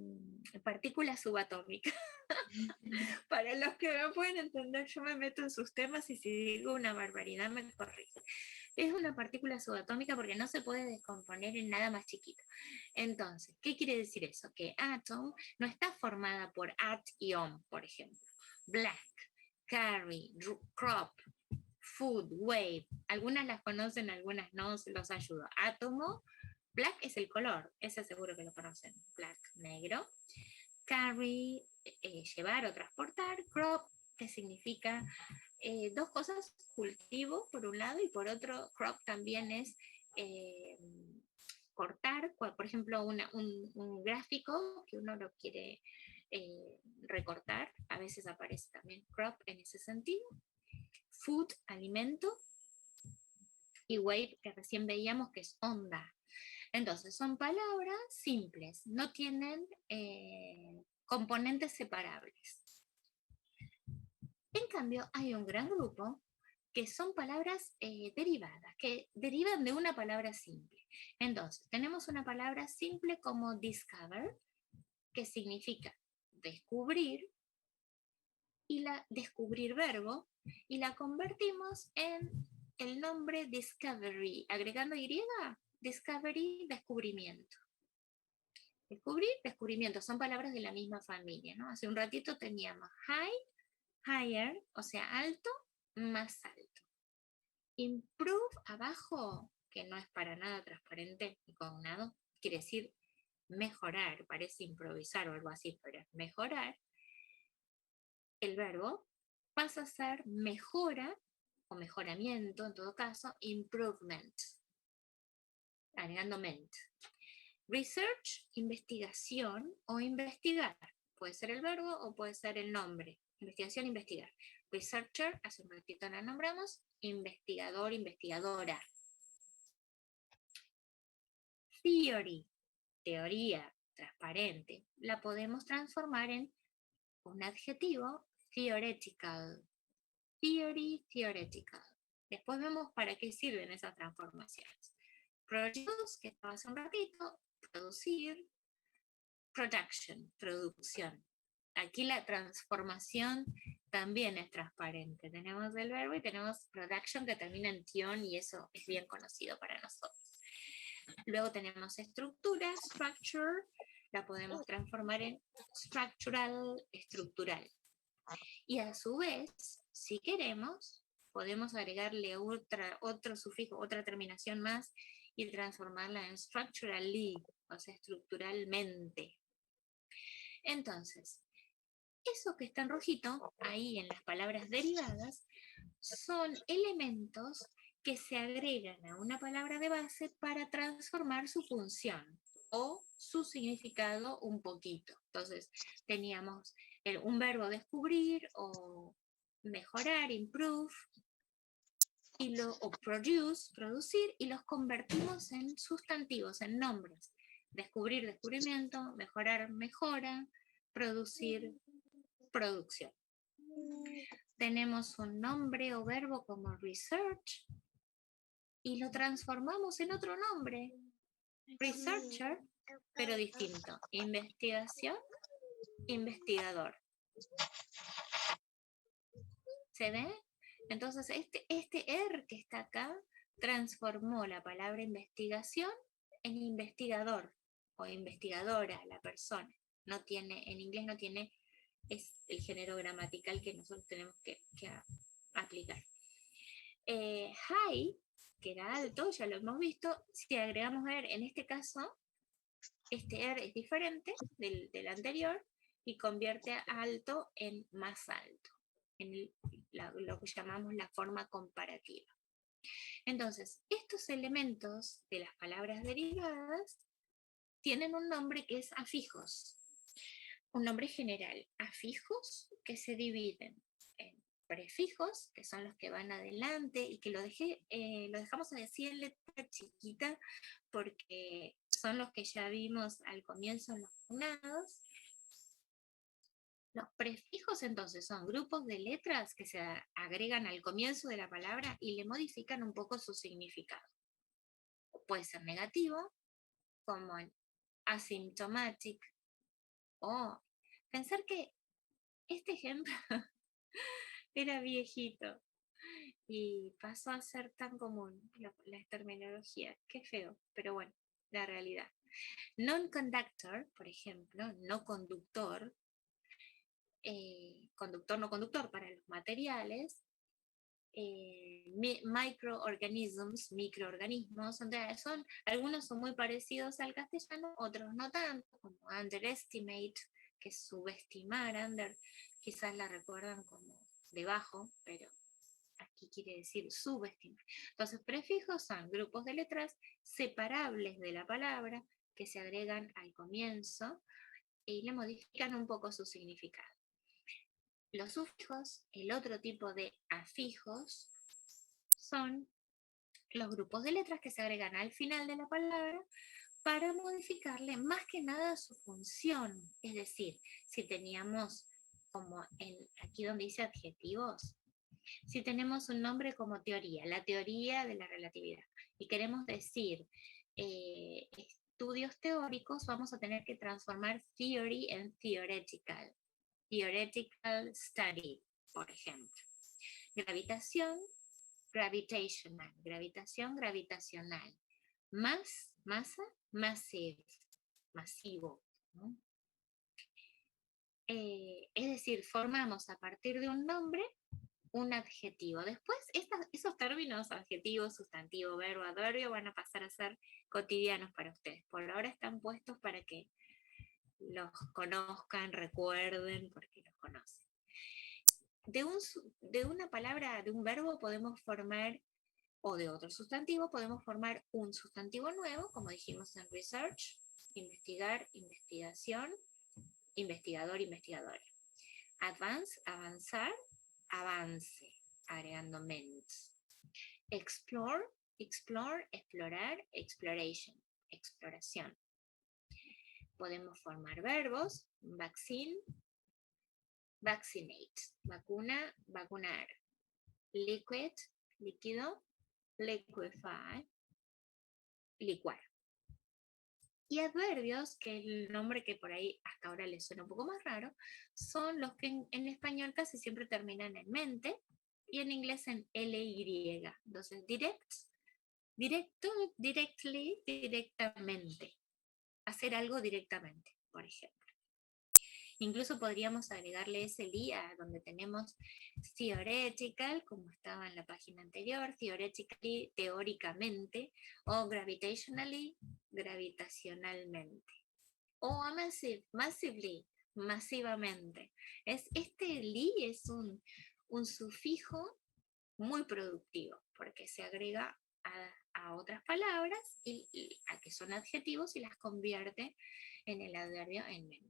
partícula subatómica. Para los que me pueden entender, yo me meto en sus temas y si digo una barbaridad me corrijo. Es una partícula subatómica porque no se puede descomponer en nada más chiquito. Entonces, ¿qué quiere decir eso? Que atom no está formada por at y om, por ejemplo. Black, carry, crop, food, wave. Algunas las conocen, algunas no, se los ayudo. Átomo, black es el color, ese seguro que lo conocen. Black, negro. Carry, llevar o transportar. Crop, que significa dos cosas, cultivo por un lado y por otro crop también es cortar, por ejemplo un gráfico que uno lo quiere recortar, a veces aparece también crop en ese sentido. Food, alimento, y wave, que recién veíamos que es onda. Entonces son palabras simples, no tienen componentes separables. En cambio, hay un gran grupo que son palabras derivadas, que derivan de una palabra simple. Entonces, tenemos una palabra simple como discover, que significa descubrir, y descubrir verbo, y la convertimos en el nombre discovery, agregando y, discovery, descubrimiento. Descubrir, descubrimiento, son palabras de la misma familia, ¿no? Hace un ratito teníamos higher, o sea, alto, más alto. Improve, abajo, que no es para nada transparente ni cognado, quiere decir mejorar, parece improvisar o algo así, pero es mejorar. El verbo pasa a ser mejora o mejoramiento, en todo caso, improvement, agregando ment. Research, investigación o investigar. Puede ser el verbo o puede ser el nombre. Investigación, investigar. Researcher, hace un ratito la nombramos. Investigador, investigadora. Theory, teoría, transparente. La podemos transformar en un adjetivo, theoretical. Theory, theoretical. Después vemos para qué sirven esas transformaciones. Produce, que estaba hace un ratito, producir. Production, producción. Aquí la transformación también es transparente. Tenemos el verbo y tenemos production que termina en tion y eso es bien conocido para nosotros. Luego tenemos estructura, structure, la podemos transformar en structural, estructural. Y a su vez, si queremos, podemos agregarle otro sufijo, otra terminación más y transformarla en structurally, o sea, estructuralmente. Entonces, eso que está en rojito, ahí en las palabras derivadas, son elementos que se agregan a una palabra de base para transformar su función o su significado un poquito. Entonces, teníamos un verbo descubrir o mejorar, improve, o produce, producir, y los convertimos en sustantivos, en nombres. Descubrir, descubrimiento, mejorar, mejora, producir, producción. Tenemos un nombre o verbo como research y lo transformamos en otro nombre, researcher, pero distinto. Investigación, investigador. ¿Se ve? Entonces, este que está acá transformó la palabra investigación en investigador o investigadora, la persona. No tiene, en inglés no tiene, es el género gramatical que nosotros tenemos que aplicar. High, que era alto, ya lo hemos visto. Si agregamos er, en este caso, este er es diferente del anterior y convierte a alto en más alto, en lo que llamamos la forma comparativa. Entonces, estos elementos de las palabras derivadas tienen un nombre que es afijos, un nombre general. Afijos que se dividen en prefijos, que son los que van adelante y que lo dejamos así en letra chiquita porque son los que ya vimos al comienzo en los cognados. Los prefijos entonces son grupos de letras que se agregan al comienzo de la palabra y le modifican un poco su significado. Puede ser negativo, como en asymptomatic, o pensar que este ejemplo era viejito y pasó a ser tan común la terminología. Qué feo, pero bueno, la realidad. Non-conductor, por ejemplo, no conductor, conductor, no conductor para los materiales, microorganisms, microorganismos, algunos son muy parecidos al castellano, otros no tanto, como underestimate, que es subestimar, quizás la recuerdan como debajo, pero aquí quiere decir subestimar. Entonces, prefijos son grupos de letras separables de la palabra que se agregan al comienzo y le modifican un poco su significado. Los sufijos, el otro tipo de afijos, son los grupos de letras que se agregan al final de la palabra para modificarle más que nada su función. Es decir, si teníamos como aquí donde dice adjetivos, si tenemos un nombre como teoría, la teoría de la relatividad, y queremos decir estudios teóricos, vamos a tener que transformar theory en theoretical. Theoretical study, por ejemplo. Gravitación, gravitational. Gravitación, gravitacional. Masa, massive. Masivo. ¿No? Es decir, formamos a partir de un nombre un adjetivo. Después, esos términos, adjetivo, sustantivo, verbo, adverbio, van a pasar a ser cotidianos para ustedes. Por ahora están puestos para que los conozcan, recuerden, porque los conocen. De una palabra, de un verbo, podemos formar, o de otro sustantivo, podemos formar un sustantivo nuevo, como dijimos en research, investigar, investigación, investigador, investigadora. Advance, avanzar, avance, agregando ments. Explore, explore, explorar, exploration, exploración. Podemos formar verbos, vaccine, vaccinate, vacuna, vacunar. Liquid, líquido, liquefy, licuar. Y adverbios, que es el nombre que por ahí hasta ahora les suena un poco más raro, son los que en español casi siempre terminan en mente y en inglés en ly. Entonces, direct, directo, directly, directamente. Hacer algo directamente, por ejemplo. Incluso podríamos agregarle ese ly a donde tenemos theoretical, como estaba en la página anterior, theoretically, teóricamente, o gravitationally, gravitacionalmente. O a massive, massively, masivamente. Este ly es un sufijo muy productivo, porque se agrega a otras palabras y a que son adjetivos y las convierte en el adverbio en mente.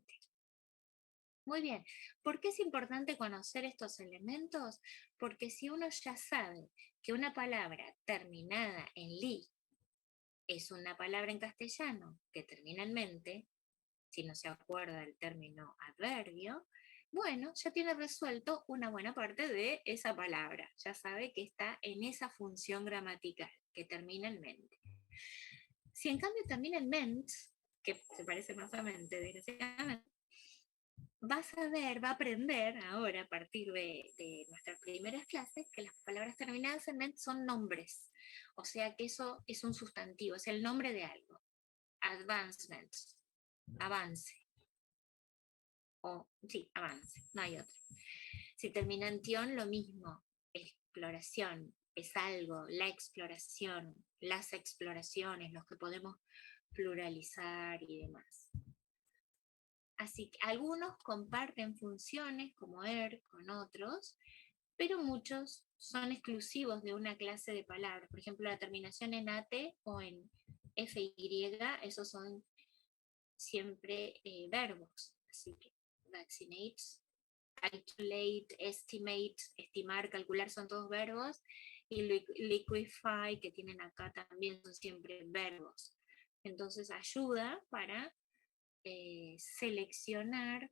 Muy bien, ¿por qué es importante conocer estos elementos? Porque si uno ya sabe que una palabra terminada en li es una palabra en castellano que termina en mente, si no se acuerda del término adverbio, bueno, ya tiene resuelto una buena parte de esa palabra. Ya sabe que está en esa función gramatical que termina en mente. Si en cambio termina en ment, que se parece más a mente, desgraciadamente, vas a ver, va a aprender ahora a partir de nuestras primeras clases que las palabras terminadas en ment son nombres. O sea que eso es un sustantivo, es el nombre de algo. Advancement, avance. Sí, avance, no hay otro. Si termina en tion, lo mismo. Exploración, es algo, la exploración, las exploraciones, los que podemos pluralizar y demás. Así que algunos comparten funciones como con otros, pero muchos son exclusivos de una clase de palabras. Por ejemplo, la terminación en AT o en FY, esos son siempre verbos. Así que vaccinate, calculate, estimate, estimar, calcular son todos verbos. Y liquefy, que tienen acá también, son siempre verbos. Entonces ayuda para seleccionar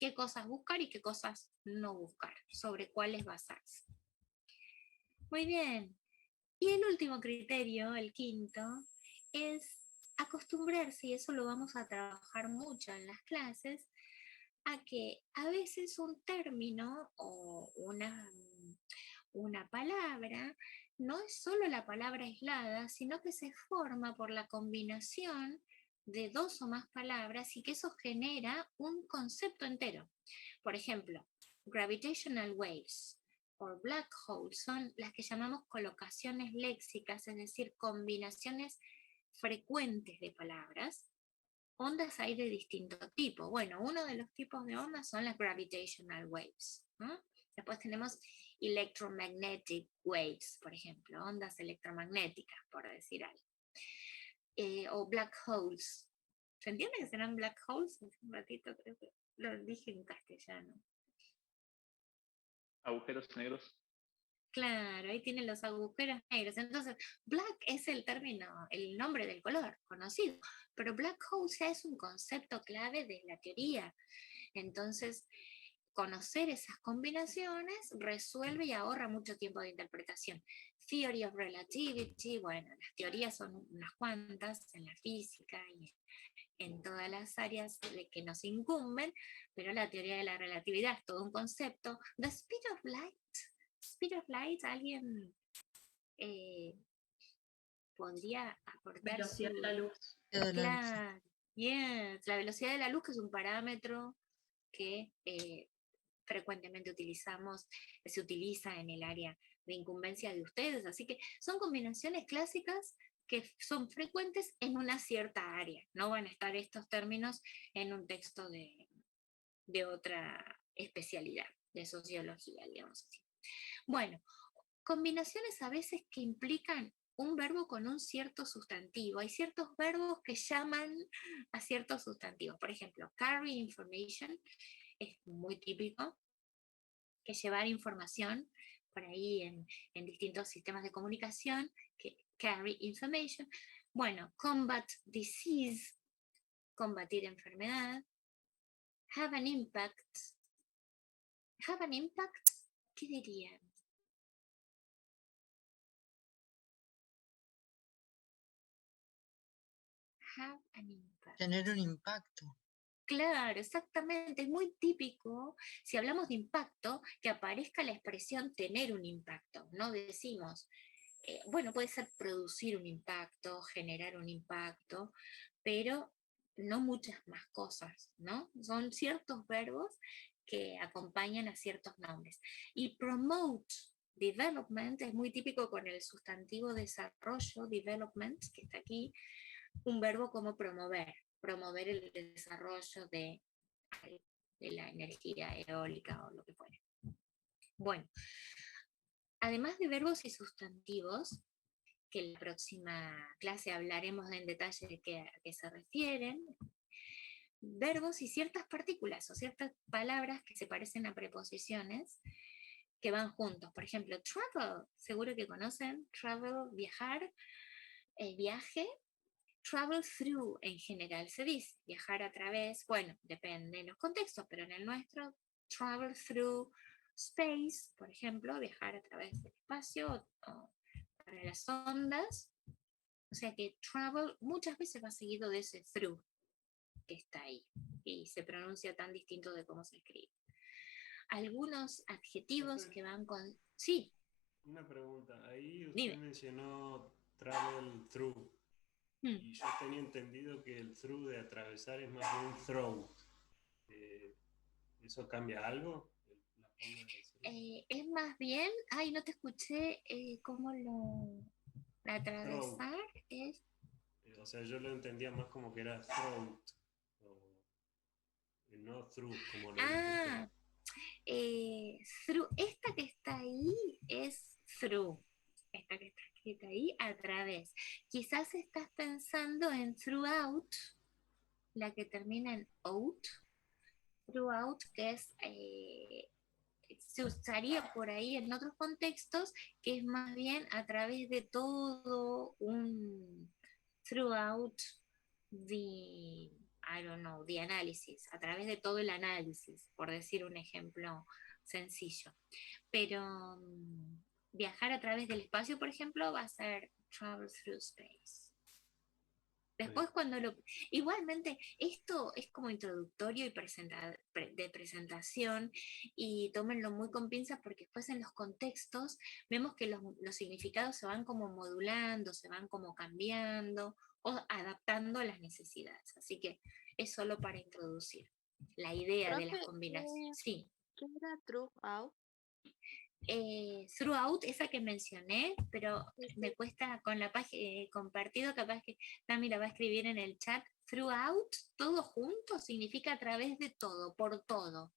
qué cosas buscar y qué cosas no buscar, sobre cuáles basarse. Muy bien. Y el último criterio, el quinto, es acostumbrarse, y eso lo vamos a trabajar mucho en las clases, a que a veces un término o una palabra no es solo la palabra aislada, sino que se forma por la combinación de dos o más palabras y que eso genera un concepto entero. Por ejemplo, gravitational waves o black holes son las que llamamos colocaciones léxicas, es decir, combinaciones frecuentes de palabras Ondas hay de distinto tipo. Bueno, uno de los tipos de ondas son las gravitational waves, ¿no? Después tenemos electromagnetic waves, por ejemplo, ondas electromagnéticas, por decir algo. O black holes. ¿Se entiende que serán black holes? Hace un ratito creo que lo dije en castellano. Agujeros negros. Claro, ahí tienen los agujeros negros. Entonces, black es el término, el nombre del color conocido, pero black hole ya es un concepto clave de la teoría. Entonces, conocer esas combinaciones resuelve y ahorra mucho tiempo de interpretación. Theory of Relativity, bueno, las teorías son unas cuantas en la física y en todas las áreas de que nos incumben, pero la teoría de la relatividad es todo un concepto. The speed of light. Speed of light, ¿alguien podría aportar Velocidad su... de la luz. Claro, yes. La velocidad de la luz, que es un parámetro que frecuentemente utilizamos, se utiliza en el área de incumbencia de ustedes, así que son combinaciones clásicas que son frecuentes en una cierta área, no van a estar estos términos en un texto de otra especialidad, de sociología, digamos así. Bueno, combinaciones a veces que implican un verbo con un cierto sustantivo. Hay ciertos verbos que llaman a ciertos sustantivos. Por ejemplo, carry information es muy típico, que llevar información por ahí en distintos sistemas de comunicación, que carry information. Bueno, combat disease, combatir enfermedad. Have an impact. Have an impact, ¿qué dirían? Have an impact. Tener un impacto. Claro, exactamente. Es muy típico, si hablamos de impacto, que aparezca la expresión tener un impacto. No decimos, bueno, puede ser producir un impacto, generar un impacto, pero no muchas más cosas, ¿no? Son ciertos verbos que acompañan a ciertos nombres. Y promote development es muy típico con el sustantivo desarrollo, development, que está aquí, un verbo como promover el desarrollo de la energía eólica o lo que fuera. Bueno, además de verbos y sustantivos, que en la próxima clase hablaremos en detalle de a qué se refieren, verbos y ciertas partículas o ciertas palabras que se parecen a preposiciones que van juntos. Por ejemplo, travel, seguro que conocen, travel, viajar, viaje. Travel through en general se dice, viajar a través, bueno, depende de los contextos, pero en el nuestro, travel through space, por ejemplo, viajar a través del espacio o para las ondas. O sea que travel muchas veces va seguido de ese through que está ahí y se pronuncia tan distinto de cómo se escribe. Algunos adjetivos que van con... Sí. Una pregunta. Ahí usted Dime. mencionó travel through. Y yo tenía entendido que el through de atravesar es más bien through. ¿Eso cambia algo? Es más bien... Ay, no te escuché cómo lo... Atravesar es... O sea, yo lo entendía más como que era throat. No through, como lo dijo through, esta que está ahí es through. Esta que está escrita ahí, a través. Quizás estás pensando en throughout, la que termina en out. Throughout, que es... se usaría por ahí en otros contextos, que es más bien a través de todo un... throughout the... I don't know, the análisis, a través de todo el análisis, por decir un ejemplo sencillo. Pero viajar a través del espacio, por ejemplo, va a ser travel through space. Después cuando lo... Igualmente, esto es como introductorio y de presentación y tómenlo muy con pinzas porque después en los contextos vemos que los significados se van como modulando, se van como cambiando o adaptando a las necesidades. Así que es solo para introducir la idea de las combinaciones. Sí. ¿Qué era throughout? throughout, esa que mencioné, pero me cuesta con la página compartido, capaz que Tami la va a escribir en el chat. Throughout, todo junto, significa a través de todo, por todo.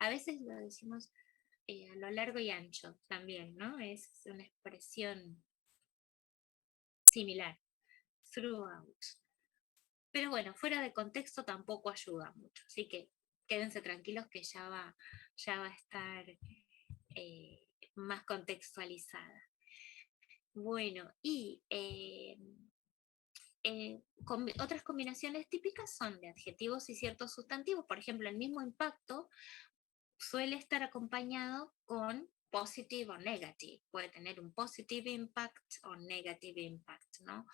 A veces lo decimos a lo largo y ancho también, ¿no? Es una expresión similar. Throughout. Pero bueno, fuera de contexto tampoco ayuda mucho, así que quédense tranquilos que ya va a estar más contextualizada. Bueno, y otras combinaciones típicas son de adjetivos y ciertos sustantivos. Por ejemplo, el mismo impacto suele estar acompañado con positive o negative. Puede tener un positive impact o negative impact, ¿no?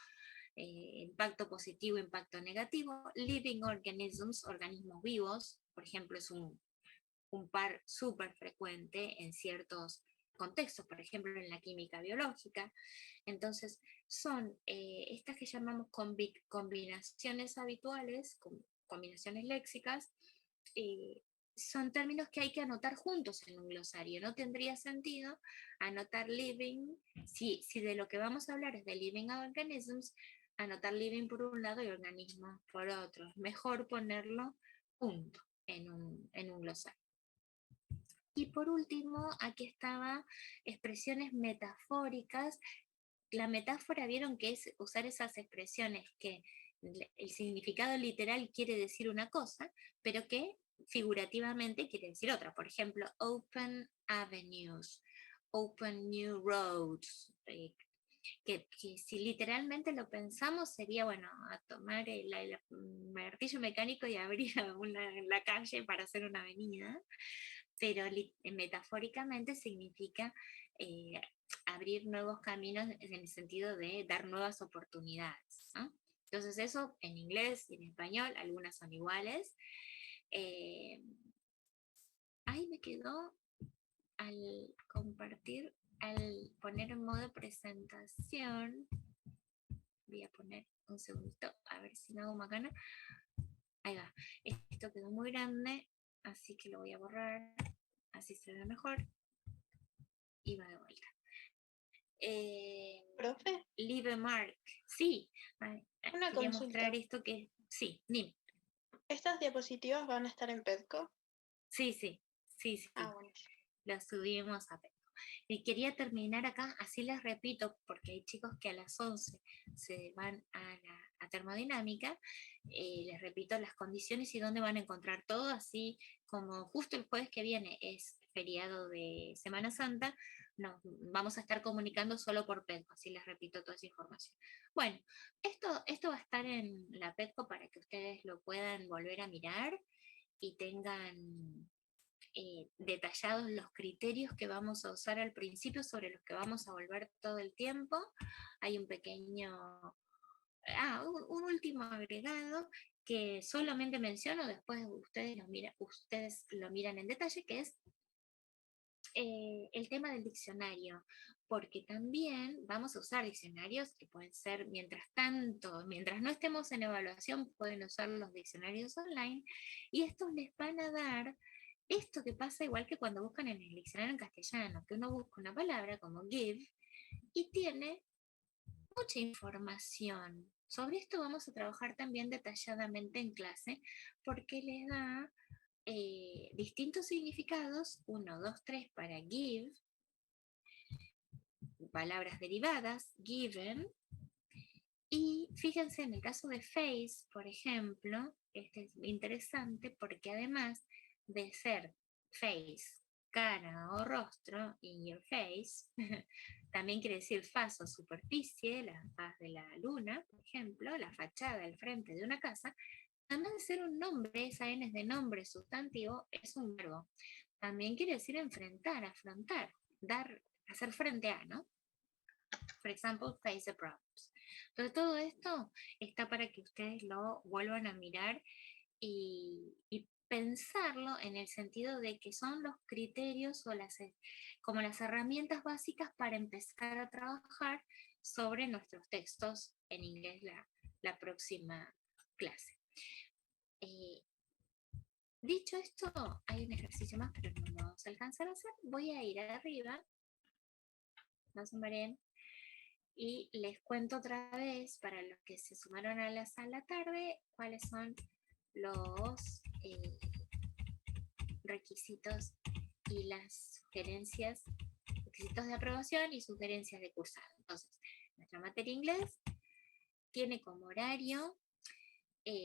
Impacto positivo, impacto negativo. Living organisms, organismos vivos, por ejemplo, es un par súper frecuente en ciertos contextos, por ejemplo en la química biológica. Entonces son estas que llamamos combinaciones habituales, combinaciones léxicas, son términos que hay que anotar juntos en un glosario. No tendría sentido anotar living, si de lo que vamos a hablar es de living organisms, anotar living por un lado y organismos por otro. Es mejor ponerlo junto en un glosario. Y por último, aquí estaba expresiones metafóricas. La metáfora, vieron que es usar esas expresiones que el significado literal quiere decir una cosa, pero que figurativamente quiere decir otra. Por ejemplo, open avenues, open new roads, que si literalmente lo pensamos sería, bueno, a tomar el martillo mecánico y abrir la calle para hacer una avenida, pero metafóricamente significa abrir nuevos caminos en el sentido de dar nuevas oportunidades, ¿no? Entonces eso en inglés y en español, algunas son iguales. Ahí me quedó al compartir, al poner en modo presentación. Voy a poner un segundito, a ver si me hago macana. Ahí va. Esto quedó muy grande, así que lo voy a borrar. Así se ve mejor. Y va de vuelta. ¿Profe? Live Mark. Sí. Una quería consulta. mostrar esto que... Sí, dime. ¿Estas diapositivas van a estar en Petco? Sí. Ah, bueno. Lo subimos a Petco. Y quería terminar acá, así les repito, porque hay chicos que a las 11 se van a termodinámica, les repito las condiciones y dónde van a encontrar todo, así como justo el jueves que viene es feriado de Semana Santa, nos vamos a estar comunicando solo por Petco, así les repito toda esa información. Bueno, esto va a estar en la Petco para que ustedes lo puedan volver a mirar y tengan detallados los criterios que vamos a usar al principio, sobre los que vamos a volver todo el tiempo. Hay un pequeño, un último agregado que solamente menciono, después ustedes lo miran en detalle, que es el tema del diccionario, porque también vamos a usar diccionarios que pueden ser, mientras no estemos en evaluación, pueden usar los diccionarios online, y estos les van a dar esto que pasa igual que cuando buscan en el diccionario en castellano, que uno busca una palabra como give y tiene mucha información. Sobre esto vamos a trabajar también detalladamente en clase, porque les da distintos significados, 1, 2, 3 para give, palabras derivadas, given, y fíjense en el caso de face, por ejemplo, este es interesante porque además de ser face, cara o rostro, in your face, también quiere decir faz o superficie, la faz de la luna, por ejemplo, la fachada, el frente de una casa. Además de ser un nombre, esa N es de nombre sustantivo, es un verbo. También quiere decir enfrentar, afrontar, hacer frente a, ¿no? For example, face the problems. Entonces todo esto está para que ustedes lo vuelvan a mirar y pensarlo en el sentido de que son los criterios o como las herramientas básicas para empezar a trabajar sobre nuestros textos en inglés la próxima clase. Dicho esto, hay un ejercicio más, pero no lo vamos a alcanzar a hacer. Voy a ir arriba, no se mareen, y les cuento otra vez, para los que se sumaron a la sala tarde, cuáles son los requisitos y las sugerencias, requisitos de aprobación y sugerencias de cursado. Entonces, nuestra materia inglés tiene como horario,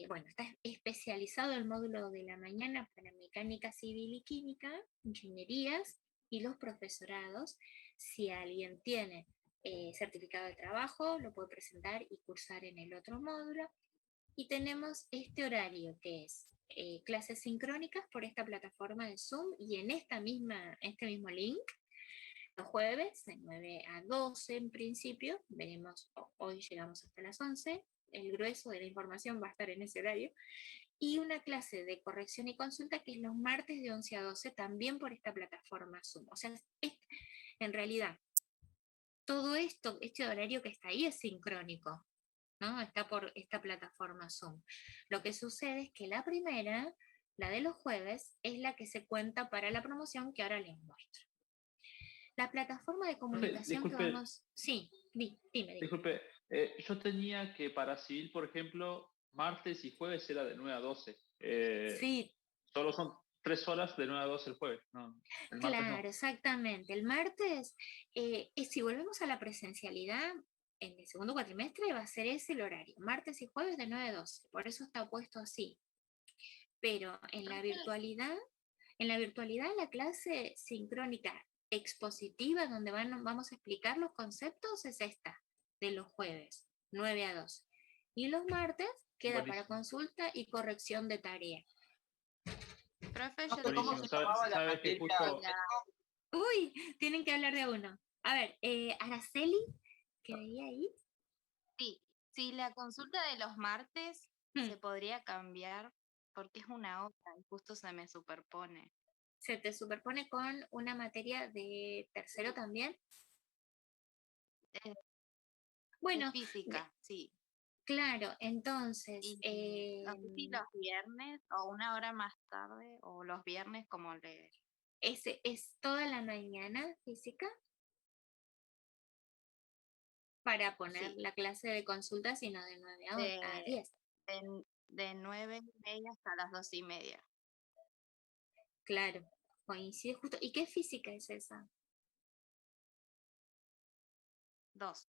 bueno, está especializado el módulo de la mañana para mecánica civil y química, ingenierías y los profesorados. Si alguien tiene certificado de trabajo, lo puede presentar y cursar en el otro módulo. Y tenemos este horario que es clases sincrónicas por esta plataforma de Zoom y en este mismo link, los jueves de 9 a 12 en principio, veremos, hoy llegamos hasta las 11, el grueso de la información va a estar en ese horario, y una clase de corrección y consulta que es los martes de 11 a 12 también por esta plataforma Zoom. O sea, en realidad, todo esto, este horario que está ahí es sincrónico, ¿no? Está por esta plataforma Zoom. Lo que sucede es que la primera, la de los jueves, es la que se cuenta para la promoción que ahora les muestro. La plataforma de comunicación disculpe, que vamos... Sí, dime. Disculpe, yo tenía que para civil, por ejemplo, martes y jueves era de 9 a 12. Sí. Solo son 3 horas de 9 a 12 el jueves, ¿no? El martes claro, no. Exactamente. El martes, si volvemos a la presencialidad, en el segundo cuatrimestre va a ser ese el horario, martes y jueves de 9 a 12. Por eso está puesto así. Pero en la virtualidad la clase sincrónica expositiva donde vamos a explicar los conceptos es esta, de los jueves, 9 a 12. Y los martes queda para consulta y corrección de tarea. Profe, yo te ¿cómo se llamaba la materia? Uy, tienen que hablar de uno. A ver, Araceli, ¿qué veía ahí? Sí, si la consulta de los martes se podría cambiar porque es una hora y justo se me superpone. ¿Se te superpone con una materia de tercero también? Bueno. Física, sí. Claro, entonces... no sé si los viernes o una hora más tarde o los viernes como le... ¿Es toda la mañana física? Para poner la clase de consulta, sino de 9 a 10. De 9:30 hasta las 2:30. Claro, coincide justo. ¿Y qué física es esa? 2.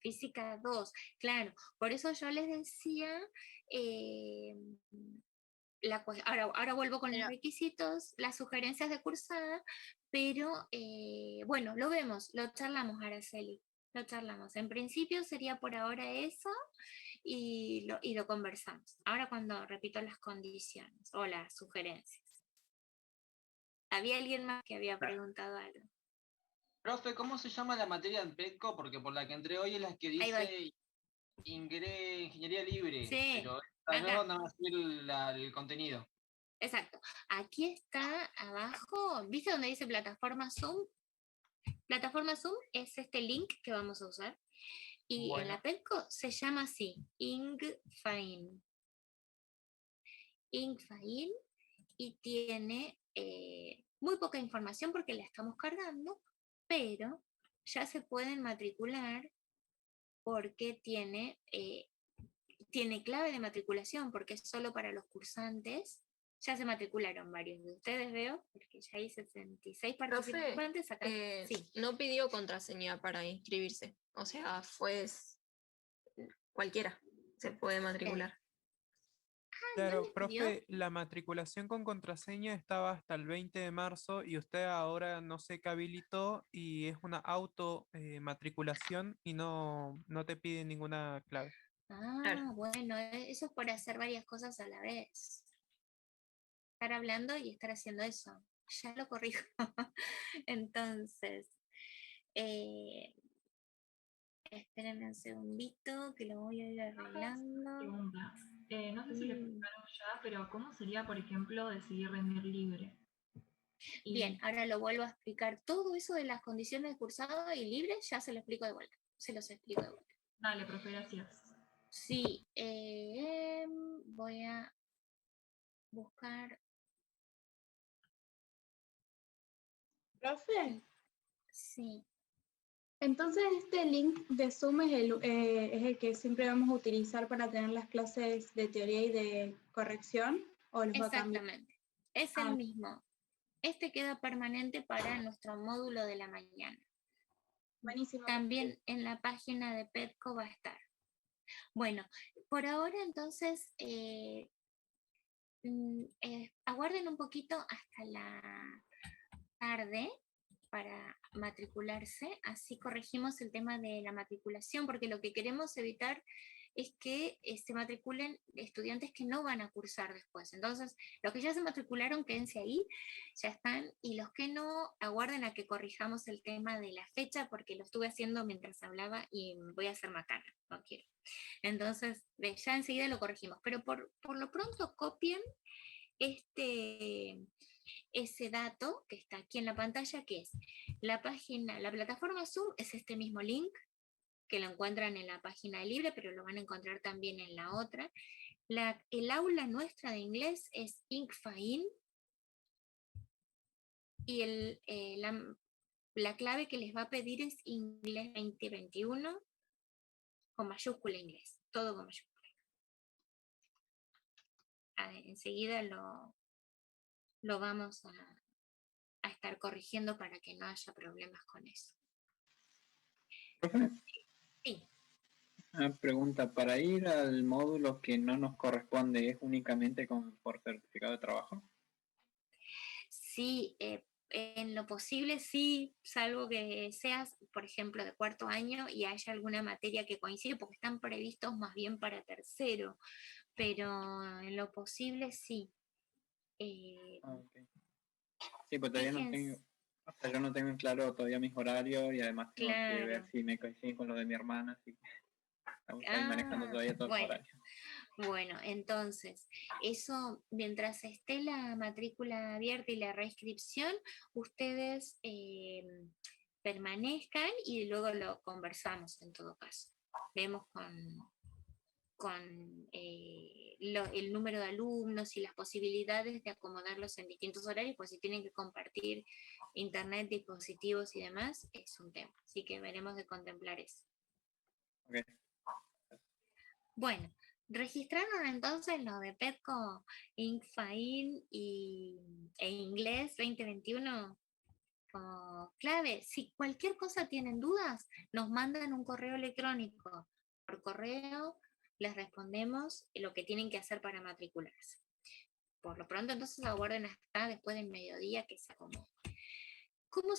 Física 2, claro. Por eso yo les decía, ahora vuelvo con los requisitos, las sugerencias de cursada, pero bueno, lo vemos, lo charlamos, Araceli, lo charlamos. En principio sería por ahora eso y lo conversamos. Ahora cuando repito las condiciones o las sugerencias. ¿Había alguien más que había preguntado algo? Profe, ¿cómo se llama la materia en PETCO? Porque por la que entré hoy es la que dice ingeniería libre, sí, pero tal vez van a subir el contenido. Exacto. Aquí está abajo, ¿viste donde dice plataforma Zoom? Plataforma Zoom es este link que vamos a usar. Y en la PETCO se llama así, INGFAIN. INGFAIN, y tiene muy poca información porque la estamos cargando, pero ya se pueden matricular porque tiene clave de matriculación, porque es solo para los cursantes. Ya se matricularon varios de ustedes, veo, porque ya hay 66 participantes acá. Sí. No pidió contraseña para inscribirse, o sea, cualquiera se puede matricular. Claro, profe, la matriculación con contraseña estaba hasta el 20 de marzo y usted ahora no sé qué habilitó y es una auto matriculación y no te pide ninguna clave. Bueno, eso es por hacer varias cosas a la vez. Estar hablando y estar haciendo eso. Ya lo corrijo. Entonces, espérenme un segundito que lo voy a ir arreglando. No sé si lo explicaron ya, pero ¿cómo sería, por ejemplo, decidir rendir libre? Bien, ahora lo vuelvo a explicar. Todo eso de las condiciones de cursado y libre ya se lo explico de vuelta. Se los explico de vuelta. Dale, profe, gracias. Sí, voy a buscar Profe, Sí. entonces este link de Zoom es el que siempre vamos a utilizar para tener las clases de teoría y de corrección, ¿o los va a cambiar? Exactamente. Es el mismo. Este queda permanente para nuestro módulo de la mañana. Buenísimo. También en la página de PETCO va a estar. Bueno, por ahora entonces aguarden un poquito hasta la tarde para matricularse, así corregimos el tema de la matriculación, porque lo que queremos evitar es que se matriculen estudiantes que no van a cursar después. Entonces, los que ya se matricularon, quédense ahí, ya están, y los que no, aguarden a que corrijamos el tema de la fecha, porque lo estuve haciendo mientras hablaba y voy a hacer macana, no quiero. Entonces, ya enseguida lo corregimos, pero por lo pronto copien ese dato que está aquí en la pantalla, que es la página, la plataforma Zoom es este mismo link, que lo encuentran en la página libre, pero lo van a encontrar también en la otra. El aula nuestra de inglés es Incfain, y la clave que les va a pedir es inglés 2021 con mayúscula inglés, todo con mayúscula. Enseguida lo vamos a estar corrigiendo para que no haya problemas con eso. Profe, Sí. una pregunta, para ir al módulo que no nos corresponde, ¿es únicamente por certificado de trabajo? Sí, en lo posible sí, salvo que seas, por ejemplo, de cuarto año y haya alguna materia que coincide, porque están previstos más bien para tercero, pero en lo posible sí. Okay. Sí, pues todavía no tengo, o sea, yo no tengo en claro todavía mis horarios y además tengo que ver si me coinciden con lo de mi hermana, así que estamos ahí manejando todavía todos los horarios. Bueno, entonces, eso, mientras esté la matrícula abierta y la reinscripción, ustedes permanezcan y luego lo conversamos en todo caso. Vemos con el número de alumnos y las posibilidades de acomodarlos en distintos horarios, pues si tienen que compartir internet, dispositivos y demás, es un tema. Así que veremos de contemplar eso. Okay. Bueno, registraron entonces lo de PETCO, Incfain e Inglés 2021 como clave. Si cualquier cosa tienen dudas, nos mandan un correo electrónico. Por correo les respondemos lo que tienen que hacer para matricularse. Por lo pronto, entonces aguarden hasta después del mediodía que se acomode. ¿Cómo